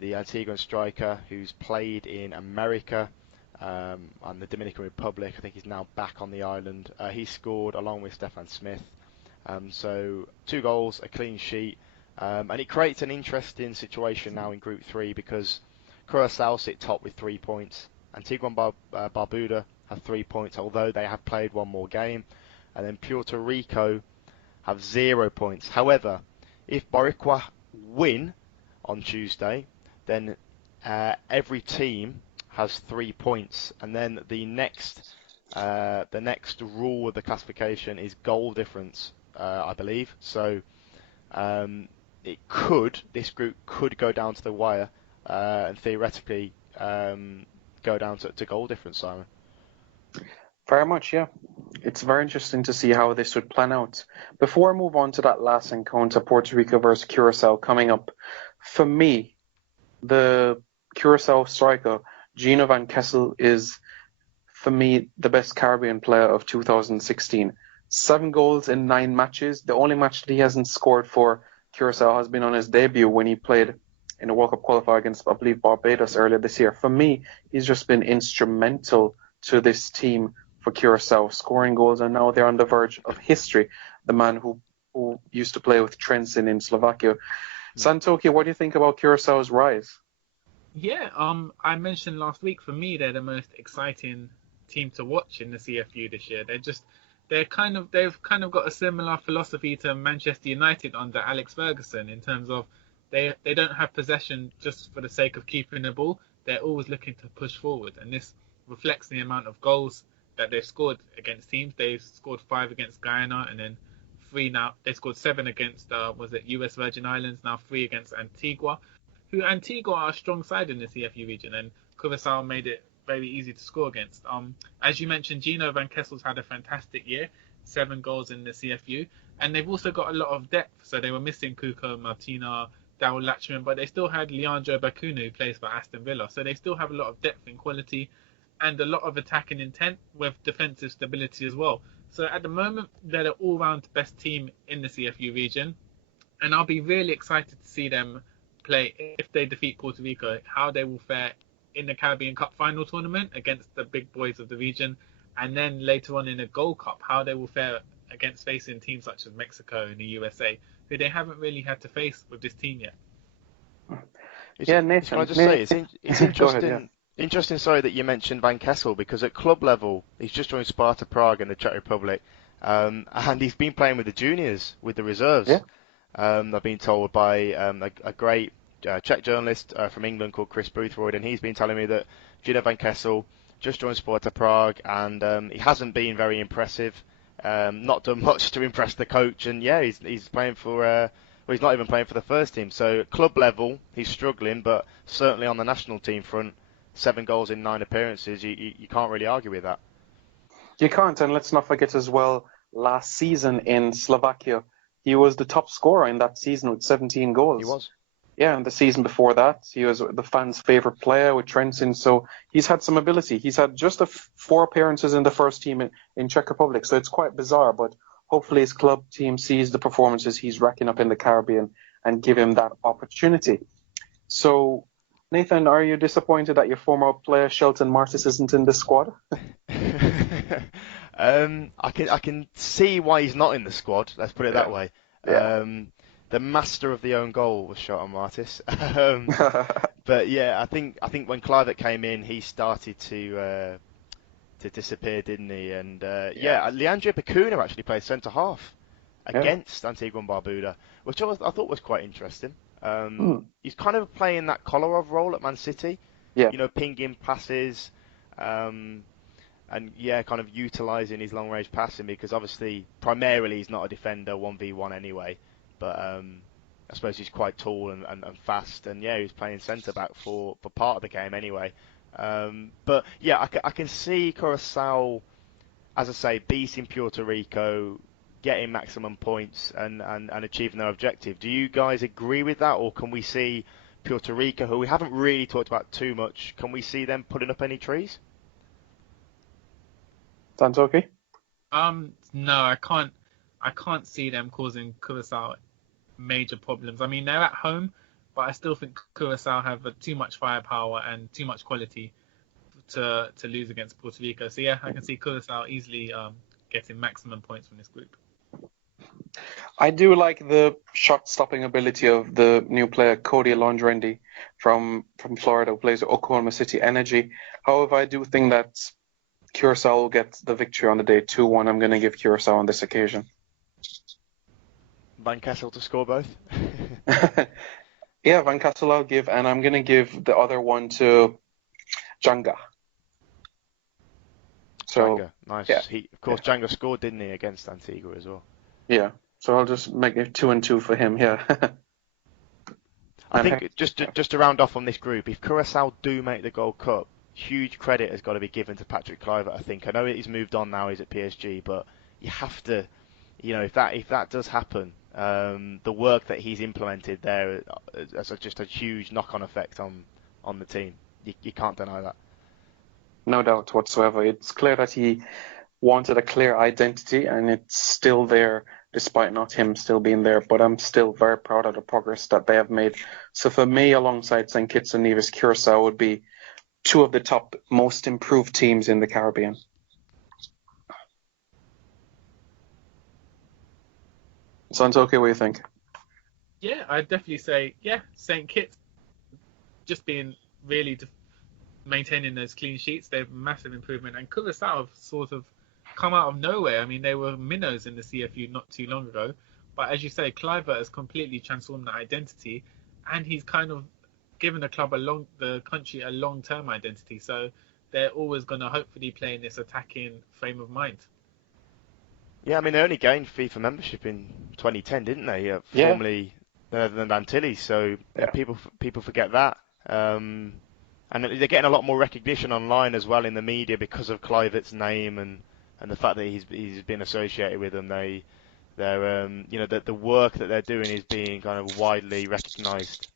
Antiguan striker who's played in America and the Dominican Republic. I think he's now back on the island. He scored along with Stefan Smith. So 2 goals, a clean sheet. And it creates an interesting situation now in Group 3 because Curacao sit top with 3 points. Antigua and Barbuda have 3 points, although they have played one more game. And then Puerto Rico have 0 points. However, if Boricua win on Tuesday, then every team has 3 points, and then the next rule of the classification is goal difference, I believe. So this group could go down to the wire and theoretically go down to goal difference, Simon. Very much, yeah. It's very interesting to see how this would plan out. Before I move on to that last encounter, Puerto Rico versus Curacao coming up, for me, the Curacao striker, Gino Van Kessel, is, for me, the best Caribbean player of 2016. 7 goals in 9 matches. The only match that he hasn't scored for Curacao has been on his debut when he played in a World Cup qualifier against, I believe, Barbados earlier this year. For me, he's just been instrumental to this team for Curacao, scoring goals, and now they're on the verge of history. The man who used to play with Trenčín in Slovakia. Santoki, what do you think about Curaçao's rise? Yeah, I mentioned last week, for me, they're the most exciting team to watch in the CFU this year. They've kind of got a similar philosophy to Manchester United under Alex Ferguson, in terms of they don't have possession just for the sake of keeping the ball. They're always looking to push forward, and this reflects the amount of goals that they've scored against teams. They've scored 5 against Guyana, and then 3 now. They scored 7 against US Virgin Islands, now 3 against Antigua. Antigua are a strong side in the CFU region, and Curaçao made it very easy to score against. As you mentioned, Gino Van Kessel's had a fantastic year, 7 goals in the CFU, and they've also got a lot of depth. So they were missing Cuco Martina, Daryl Latchman, but they still had Leandro Bakuna, who plays for Aston Villa. So they still have a lot of depth and quality, and a lot of attacking intent with defensive stability as well. So at the moment, they're the all-round best team in the CFU region, and I'll be really excited to see them play, if they defeat Puerto Rico, how they will fare in the Caribbean Cup final tournament against the big boys of the region, and then later on in the Gold Cup, how they will fare against facing teams such as Mexico and the USA, who they haven't really had to face with this team yet. Yeah, Nathan. Can I just say, it's interesting. Go ahead, yeah. Interesting, sorry, that you mentioned Van Kessel, because at club level, he's just joined Sparta Prague in the Czech Republic, and he's been playing with the juniors, with the reserves. Yeah. I've been told by a great Czech journalist from England called Chris Boothroyd, and he's been telling me that Gino Van Kessel just joined Sparta Prague, and he hasn't been very impressive, not done much to impress the coach, and yeah, he's playing for, well, he's not even playing for the first team. So at club level, he's struggling, but certainly on the national team front, 7 goals in 9 appearances, you can't really argue with that. You can't, and let's not forget as well, last season in Slovakia, he was the top scorer in that season with 17 goals. He was. Yeah, and the season before that, he was the fans' favourite player with Trenčín, so he's had some ability. He's had just 4 appearances in the first team in Czech Republic, so it's quite bizarre, but hopefully his club team sees the performances he's racking up in the Caribbean and give him that opportunity. So, Nathan, are you disappointed that your former player Shelton Martis isn't in the squad? I can see why he's not in the squad. Let's put it that way. Yeah. The master of the own goal was Shelton Martis. But yeah, I think when Kluivert came in, he started to disappear, didn't he? And Leandro Bakuna actually played centre half against Antigua and Barbuda, which I thought was quite interesting. He's kind of playing that Kolarov role at Man City. Yeah. You know, pinging passes, and yeah, kind of utilising his long range passing, because obviously primarily he's not a defender 1v1 anyway, but I suppose he's quite tall and fast, and yeah, he was playing centre back for part of the game anyway. But yeah, I can see Curaçao, as I say, beating Puerto Rico, getting maximum points and achieving their objective. Do you guys agree with that, or can we see Puerto Rico, who we haven't really talked about too much, can we see them putting up any trees? Santoki? No, I can't see them causing Curaçao major problems. I mean, they're at home, but I still think Curaçao have too much firepower and too much quality to lose against Puerto Rico. So yeah, I can see Curaçao easily getting maximum points from this group. I do like the shot-stopping ability of the new player Cody Alondrendi from Florida, who plays at Oklahoma City Energy. However, I do think that Curaçao will get the victory on the day, 2-1. I'm going to give Curaçao on this occasion. Van Kessel to score both? Yeah, Van Kessel I'll give, and I'm going to give the other one to Janga. So, Janga, nice. Yeah. Janga scored, didn't he, against Antigua as well? Yeah, so I'll just make it 2-2 for him, yeah. I think just to round off on this group, if Curaçao do make the Gold Cup, huge credit has got to be given to Patrick Kluivert, I think. I know he's moved on now, he's at PSG, but you have to, you know, if that does happen, the work that he's implemented there has just a huge knock-on effect on the team. You can't deny that. No doubt whatsoever. It's clear that he wanted a clear identity, and it's still there despite not him still being there. But I'm still very proud of the progress that they have made. So for me, alongside St. Kitts and Nevis, Curacao would be two of the top most improved teams in the Caribbean. Santoke, what do you think? Yeah, I'd definitely say, yeah, St. Kitts just being really maintaining those clean sheets, they're massive improvement. And Curacao have sort of come out of nowhere. I mean, they were minnows in the CFU not too long ago. But as you say, Cliver has completely transformed that identity, and he's kind of given the country a long-term identity. So they're always going to hopefully play in this attacking frame of mind. Yeah, I mean, they only gained FIFA membership in 2010, didn't they? Yeah. Formerly the Antilles, so Yeah. people forget that. And they're getting a lot more recognition online as well in the media because of Clivert's name and the fact that he's been associated with them. The work that they're doing is being kind of widely recognised,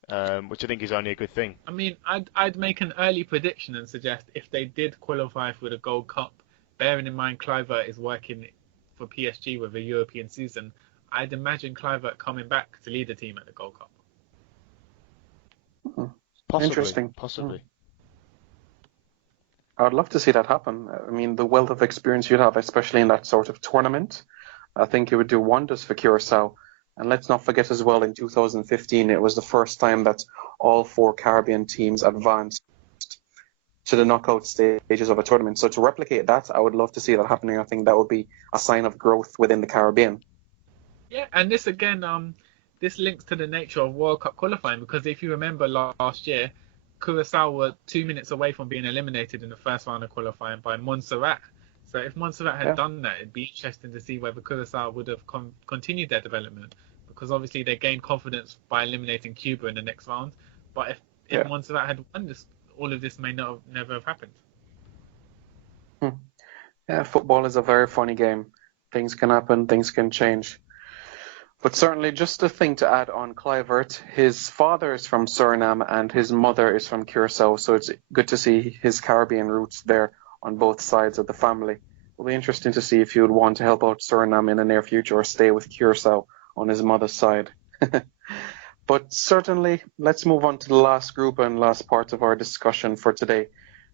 which I think is only a good thing. I mean, I'd make an early prediction and suggest if they did qualify for the Gold Cup, bearing in mind Cliver is working for PSG with a European season, I'd imagine Cliver coming back to lead the team at the Gold Cup. Possibly. I would love to see that happen. I mean, the wealth of experience you'd have, especially in that sort of tournament, I think it would do wonders for Curacao. And let's not forget as well, in 2015, it was the first time that all 4 Caribbean teams advanced to the knockout stages of a tournament. So to replicate that, I would love to see that happening. I think that would be a sign of growth within the Caribbean. Yeah, and this again, this links to the nature of World Cup qualifying, because if you remember last year, Curacao were 2 minutes away from being eliminated in the first round of qualifying by Montserrat. So if Montserrat had done that, it'd be interesting to see whether Curacao would have continued their development, because obviously they gained confidence by eliminating Cuba in the next round. But if Montserrat had won this, all of this may never have happened. Yeah, football is a very funny game. Things can happen, things can change. But certainly, just a thing to add on Clivert, his father is from Suriname and his mother is from Curacao, so it's good to see his Caribbean roots there on both sides of the family. It'll be interesting to see if he would want to help out Suriname in the near future or stay with Curacao on his mother's side. But certainly, let's move on to the last group and last part of our discussion for today.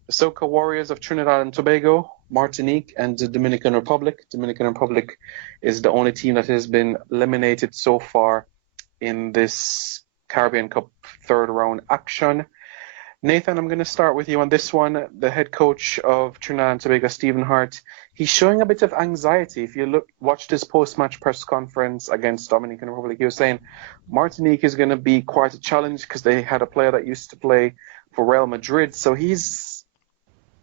The Soca Warriors of Trinidad and Tobago, Martinique, and the Dominican Republic. Dominican Republic is the only team that has been eliminated so far in this Caribbean Cup third round action. Nathan, I'm going to start with you on this one. The head coach of Trinidad and Tobago, Stephen Hart, he's showing a bit of anxiety. If you watched his post-match press conference against Dominican Republic, he was saying Martinique is going to be quite a challenge because they had a player that used to play for Real Madrid. So he's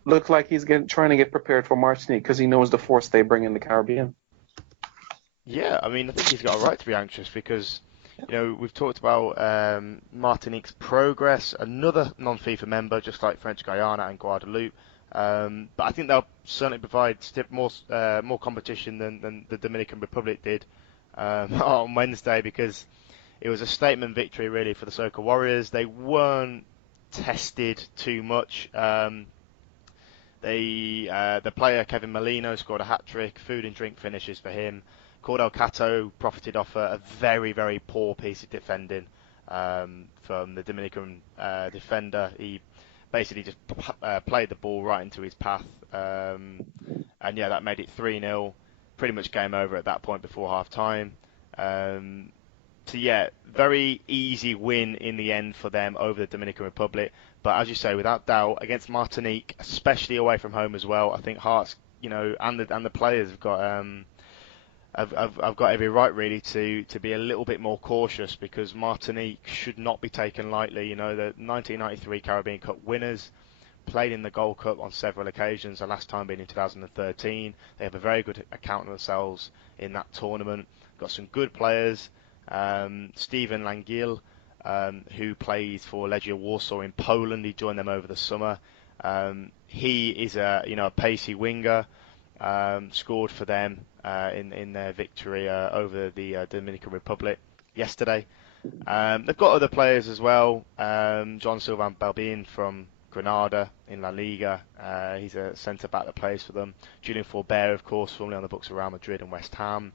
looked like he's trying to get prepared for Martinique because he knows the force they bring in the Caribbean. Yeah, I mean, I think he's got a right to be anxious because, we've talked about Martinique's progress, another non-FIFA member, just like French Guiana and Guadeloupe. But I think they'll certainly provide more competition than the Dominican Republic did on Wednesday, because it was a statement victory really for the Soca Warriors. They weren't tested too much. The player Kevin Molino scored a hat-trick, food and drink finishes for him. Cordell Cato profited off a very, very poor piece of defending from the Dominican defender. He basically just played the ball right into his path, and that made it 3-0. Pretty much game over at that point before half-time. Very easy win in the end for them over the Dominican Republic. But as you say, without doubt, against Martinique, especially away from home as well, I think Hearts, and the players have got I've got every right really to be a little bit more cautious, because Martinique should not be taken lightly. The 1993 Caribbean Cup winners played in the Gold Cup on several occasions, the last time being in 2013. They have a very good account of themselves in that tournament. Got some good players. Stephen Langille, who plays for Legia Warsaw in Poland, he joined them over the summer. He is a pacey winger. Scored for them in their victory over the Dominican Republic yesterday. They've got other players as well. John Sylvain Balbin from Granada in La Liga. He's a centre back that plays for them. Julian Forbert, of course, formerly on the books of Real Madrid and West Ham.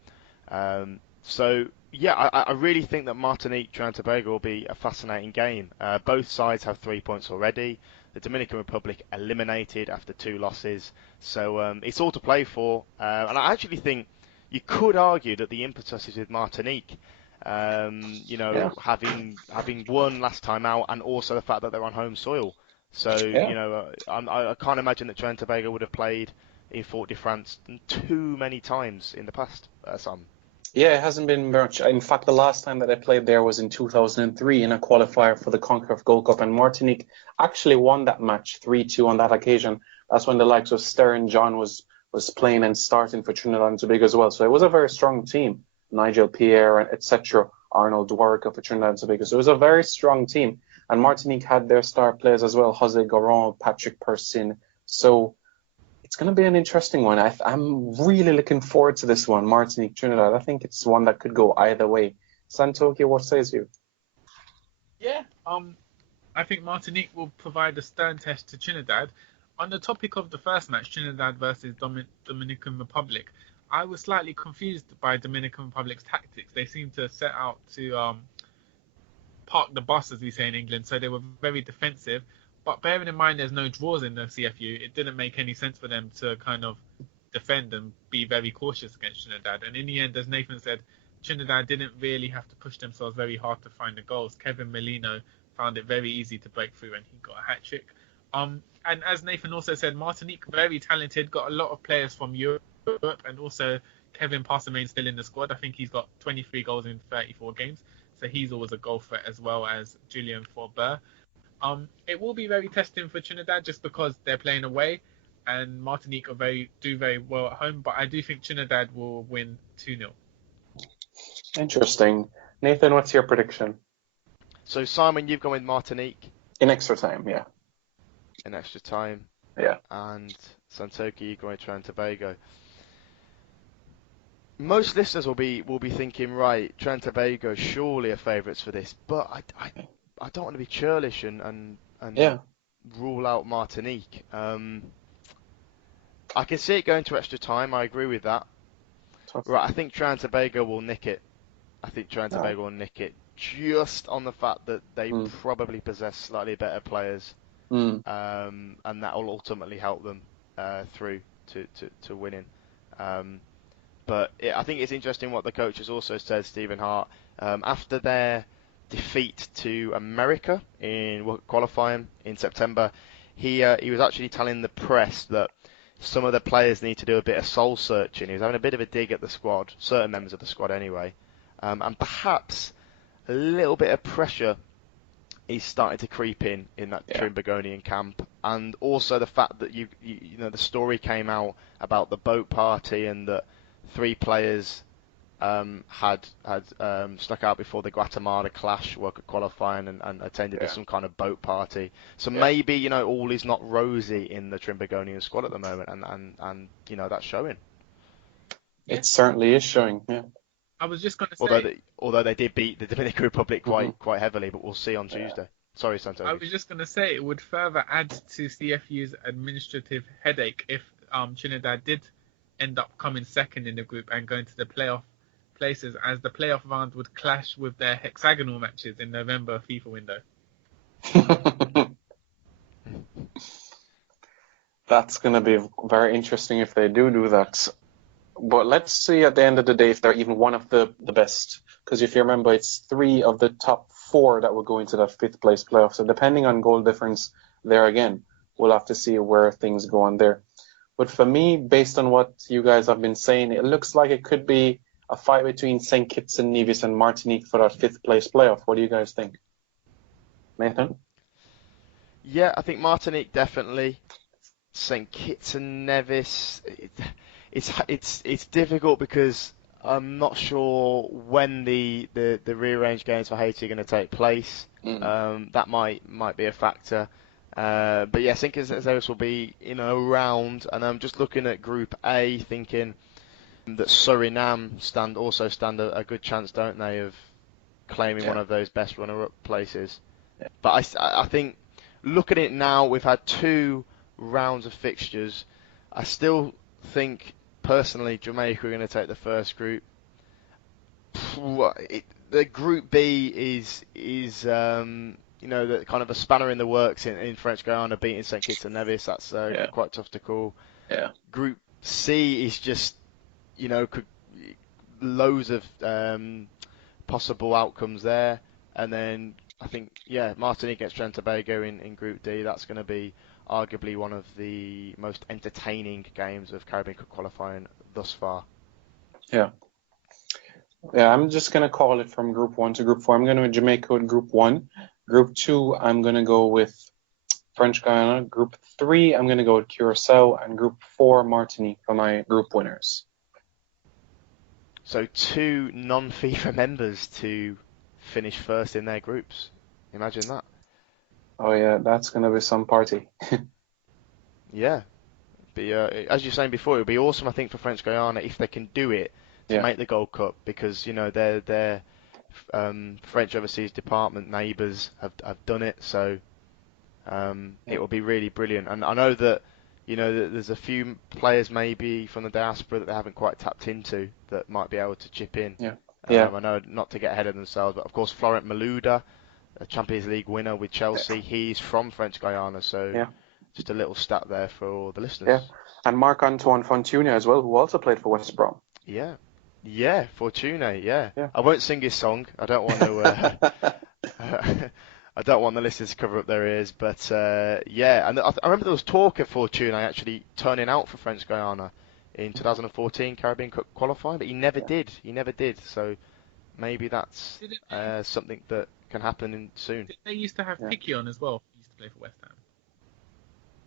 So yeah, I really think that Martinique Trinidad and Tobago will be a fascinating game. Both sides have 3 points already. The Dominican Republic eliminated after 2 losses, so it's all to play for. And I actually think you could argue that the impetus is with Martinique. Yeah. Having won last time out, and also the fact that they're on home soil. So Yeah. I can't imagine that Trinidad and Tobago would have played in Fort de France too many times in the past. Sam. Yeah, it hasn't been much. In fact, the last time that I played there was in 2003 in a qualifier for the CONCACAF Gold Cup, and Martinique actually won that match 3-2 on that occasion. That's when the likes of Stern John was playing and starting for Trinidad and Tobago as well. So it was a very strong team. Nigel Pierre, etc. Arnold Dwarka for Trinidad and Tobago. So it was a very strong team. And Martinique had their star players as well, Jose Goron, Patrick Persin. So it's going to be an interesting one. I'm really looking forward to this one, Martinique, Trinidad. I think it's one that could go either way. Santoki, what says you? Yeah. I think Martinique will provide a stern test to Trinidad. On the topic of the first match, Trinidad versus Dominican Republic, I was slightly confused by Dominican Republic's tactics. They seemed to set out to park the bus, as we say in England, so they were very defensive. But bearing in mind there's no draws in the CFU, it didn't make any sense for them to kind of defend and be very cautious against Trinidad. And in the end, as Nathan said, Trinidad didn't really have to push themselves very hard to find the goals. Kevin Molino found it very easy to break through, and he got a hat trick. And as Nathan also said, Martinique very talented, got a lot of players from Europe, and also Kevin Parsemane still in the squad. I think he's got 23 goals in 34 games, so he's always a goal threat, as well as Julien Forbert. It will be very testing for Trinidad just because they're playing away, and Martinique do very well at home. But I do think Trinidad will win 2-0. Interesting. Nathan, what's your prediction? So Simon, you've gone with Martinique In extra time, yeah. in extra time, Yeah. and Santoki, you've gone with Trinidad and Tobago. Most listeners will be thinking, right, Trinidad and Tobago surely are favourites for this, but I don't want to be churlish and Yeah. rule out Martinique. I can see it going to extra time. I agree with that. Tough. Right, I think Trinidad and Tobago will nick it. I think Trinidad and Yeah. Tobago will nick it just on the fact that they probably possess slightly better players, Mm. and that will ultimately help them through to winning. But I think it's interesting what the coach has also said, Stephen Hart, after their defeat to America in qualifying in September. He was actually telling the press that some of the players need to do a bit of soul searching. He was having a bit of a dig at the squad, certain members of the squad anyway, and perhaps a little bit of pressure is starting to creep in that Trimbagonian camp, and also the fact that you know the story came out about the boat party and that 3 players had stuck out before the Guatemala clash, World Cup qualifying, and attended some kind of boat party. So maybe all is not rosy in the Trimbagonian squad at the moment, and that's showing. It certainly is showing. Yeah. I was just going to say, although they did beat the Dominican Republic quite heavily, but we'll see on Tuesday. Sorry, Santos. I was just going to say it would further add to CFU's administrative headache if Trinidad did end up coming second in the group and going to the playoff places, as the playoff round would clash with their hexagonal matches in November FIFA window. That's going to be very interesting if they do that. But let's see at the end of the day if they're even one of the best. Because if you remember, it's 3 of the top 4 that will go into that 5th place playoff. So depending on goal difference there again, we'll have to see where things go on there. But for me, based on what you guys have been saying, it looks like it could be a fight between St. Kitts and Nevis and Martinique for that 5th place playoff. What do you guys think? Nathan? Yeah, I think Martinique definitely. St. Kitts and Nevis, it's difficult because I'm not sure when the rearranged games for Haiti are going to take place. That might be a factor. But yeah, St. Kitts and Nevis will be around, and I'm just looking at Group A, thinking that Suriname stand a good chance, don't they, of claiming one of those best runner-up places. Yeah. But I think, look at it now, we've had 2 rounds of fixtures. I still think, personally, Jamaica are going to take the first group. The Group B is the kind of a spanner in the works in French Guiana beating St Kitts and Nevis. That's Yeah. quite tough to call. Yeah. Group C is just loads of possible outcomes there, and then I think Martinique against Trinidad and Tobago in Group D. That's going to be arguably one of the most entertaining games of Caribbean Cup qualifying thus far. Yeah. Yeah, I'm just going to call it from Group 1 to Group 4. I'm going to Jamaica in Group 1. Group 2, I'm going to go with French Guiana. Group 3, I'm going to go with Curacao. And Group 4, Martinique for my group winners. So 2 non-FIFA members to finish first in their groups. Imagine that. Oh, yeah, that's going to be some party. Yeah. As you were saying before, it would be awesome, I think, for French Guiana if they can do it to make the Gold Cup, because their French Overseas Department neighbours have done it, so it will be really brilliant. And I know that there's a few players maybe from the diaspora that they haven't quite tapped into that might be able to chip in. Yeah. I know not to get ahead of themselves, but of course Florent Malouda, a Champions League winner with Chelsea, he's from French Guiana, so just a little stat there for all the listeners. Yeah, and Marc-Antoine Fortuné as well, who also played for West Brom. Yeah, Fortuné, yeah. I won't sing his song. I don't want to. I don't want the listeners to cover up their ears, but and I remember there was talk of Fortuné actually turning out for French Guiana in 2014 Caribbean Cup qualifying, but he never did. He never did. So maybe that's something that can happen soon. They used to have Piqué on as well. He used to play for West Ham.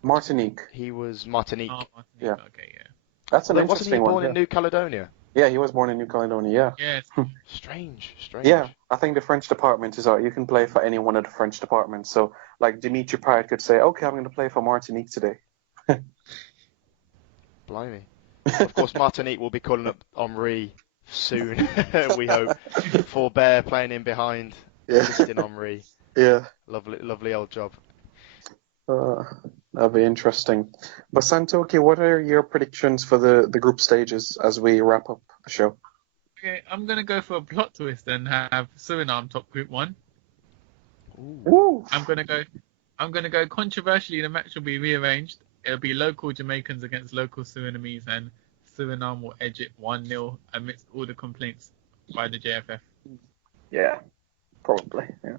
Martinique. He was Martinique. Oh, Martinique. Okay, yeah. That's an interesting one. Wasn't he born in New Caledonia? Yeah, he was born in New Caledonia, yeah. Strange. Yeah, I think the French department is out. You can play for any one of the French departments. So, like, Dimitri Payet could say, okay, I'm going to play for Martinique today. Blimey. Of course, Martinique will be calling up Henry soon, we hope. Forbear playing in behind, assisting Henry. Yeah. Lovely old job. That'll be interesting. But Santoki, what are your predictions for the group stages as we wrap up the show? Okay, I'm gonna go for a plot twist and have Suriname top Group 1. Ooh. I'm gonna go controversially. The match will be rearranged. It'll be local Jamaicans against local Surinamese, and Suriname will edge it 1-0 amidst all the complaints by the JFF. Yeah, probably. Yeah.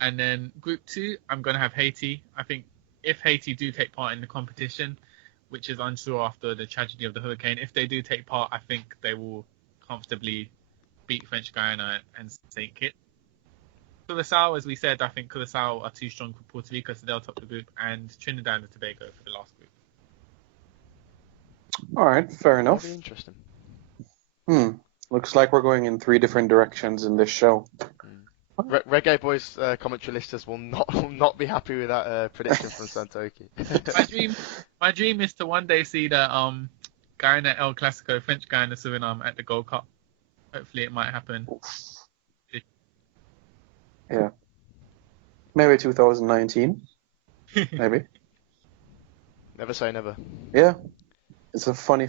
And then Group 2, I'm gonna have Haiti. I think if Haiti do take part in the competition, which is unsure after the tragedy of the hurricane, if they do take part, I think they will comfortably beat French Guiana and St. Kitts. Curaçao, as we said, I think Curaçao are too strong for Puerto Rico, so they'll top the group, and Trinidad and Tobago for the last group. All right, fair enough. That'll be interesting. Looks like we're going in 3 different directions in this show. Reggae Boys commentary listeners will not be happy with that prediction from Santoki. My dream is to one day see the Guyana El Clasico, French Guyana Suriname at the Gold Cup. Hopefully it might happen. Yeah. Maybe 2019. Maybe. Never say never. Yeah. It's a funny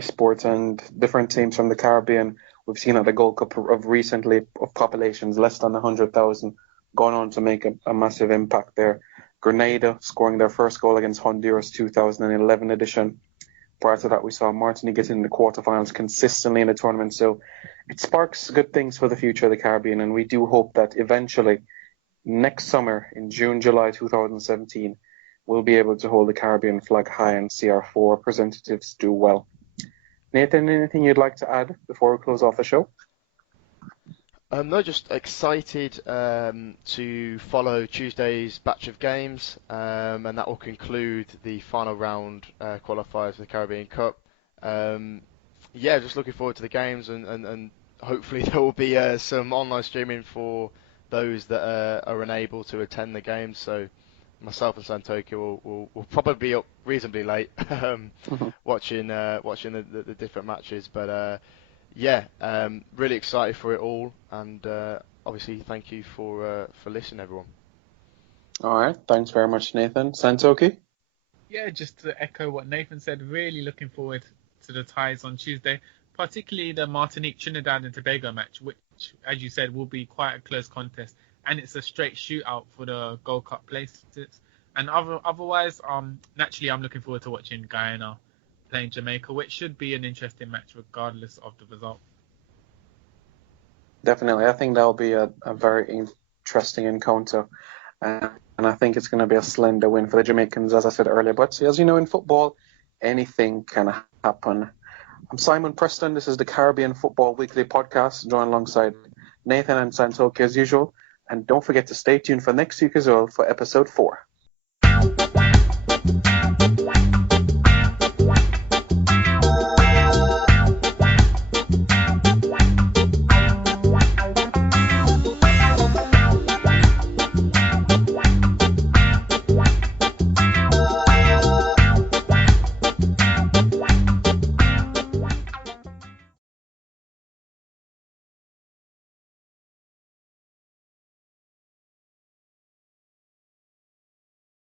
sport, and different teams from the Caribbean we've seen at the Gold Cup of recently of populations less than 100,000 gone on to make a massive impact there. Grenada scoring their first goal against Honduras 2011 edition. Prior to that, we saw Martinique get in the quarterfinals consistently in the tournament. So it sparks good things for the future of the Caribbean, and we do hope that eventually next summer in June, July 2017, we'll be able to hold the Caribbean flag high and see our 4 representatives do well. Nathan, anything you'd like to add before we close off the show? No, just excited to follow Tuesday's batch of games, and that will conclude the final round qualifiers for the Caribbean Cup. Just looking forward to the games, and hopefully there will be some online streaming for those that are unable to attend the games. So myself and Santoki will probably be up reasonably late watching the different matches, but really excited for it all, and obviously thank you for listening, everyone. All right, thanks very much, Nathan. Santoki? Yeah, just to echo what Nathan said, really looking forward to the ties on Tuesday. particularly the Martinique Trinidad and Tobago match, which, as you said, will be quite a close contest, and it's a straight shootout for the Gold Cup places. And otherwise, naturally, I'm looking forward to watching Guyana playing Jamaica, which should be an interesting match regardless of the result. Definitely, I think that'll be a very interesting encounter, and I think it's going to be a slender win for the Jamaicans, as I said earlier. But as you know, in football, anything can happen. I'm Simon Preston. This is the Caribbean Football Weekly Podcast, joined alongside Nathan and Santoki as usual. And don't forget to stay tuned for next week as well for episode 4.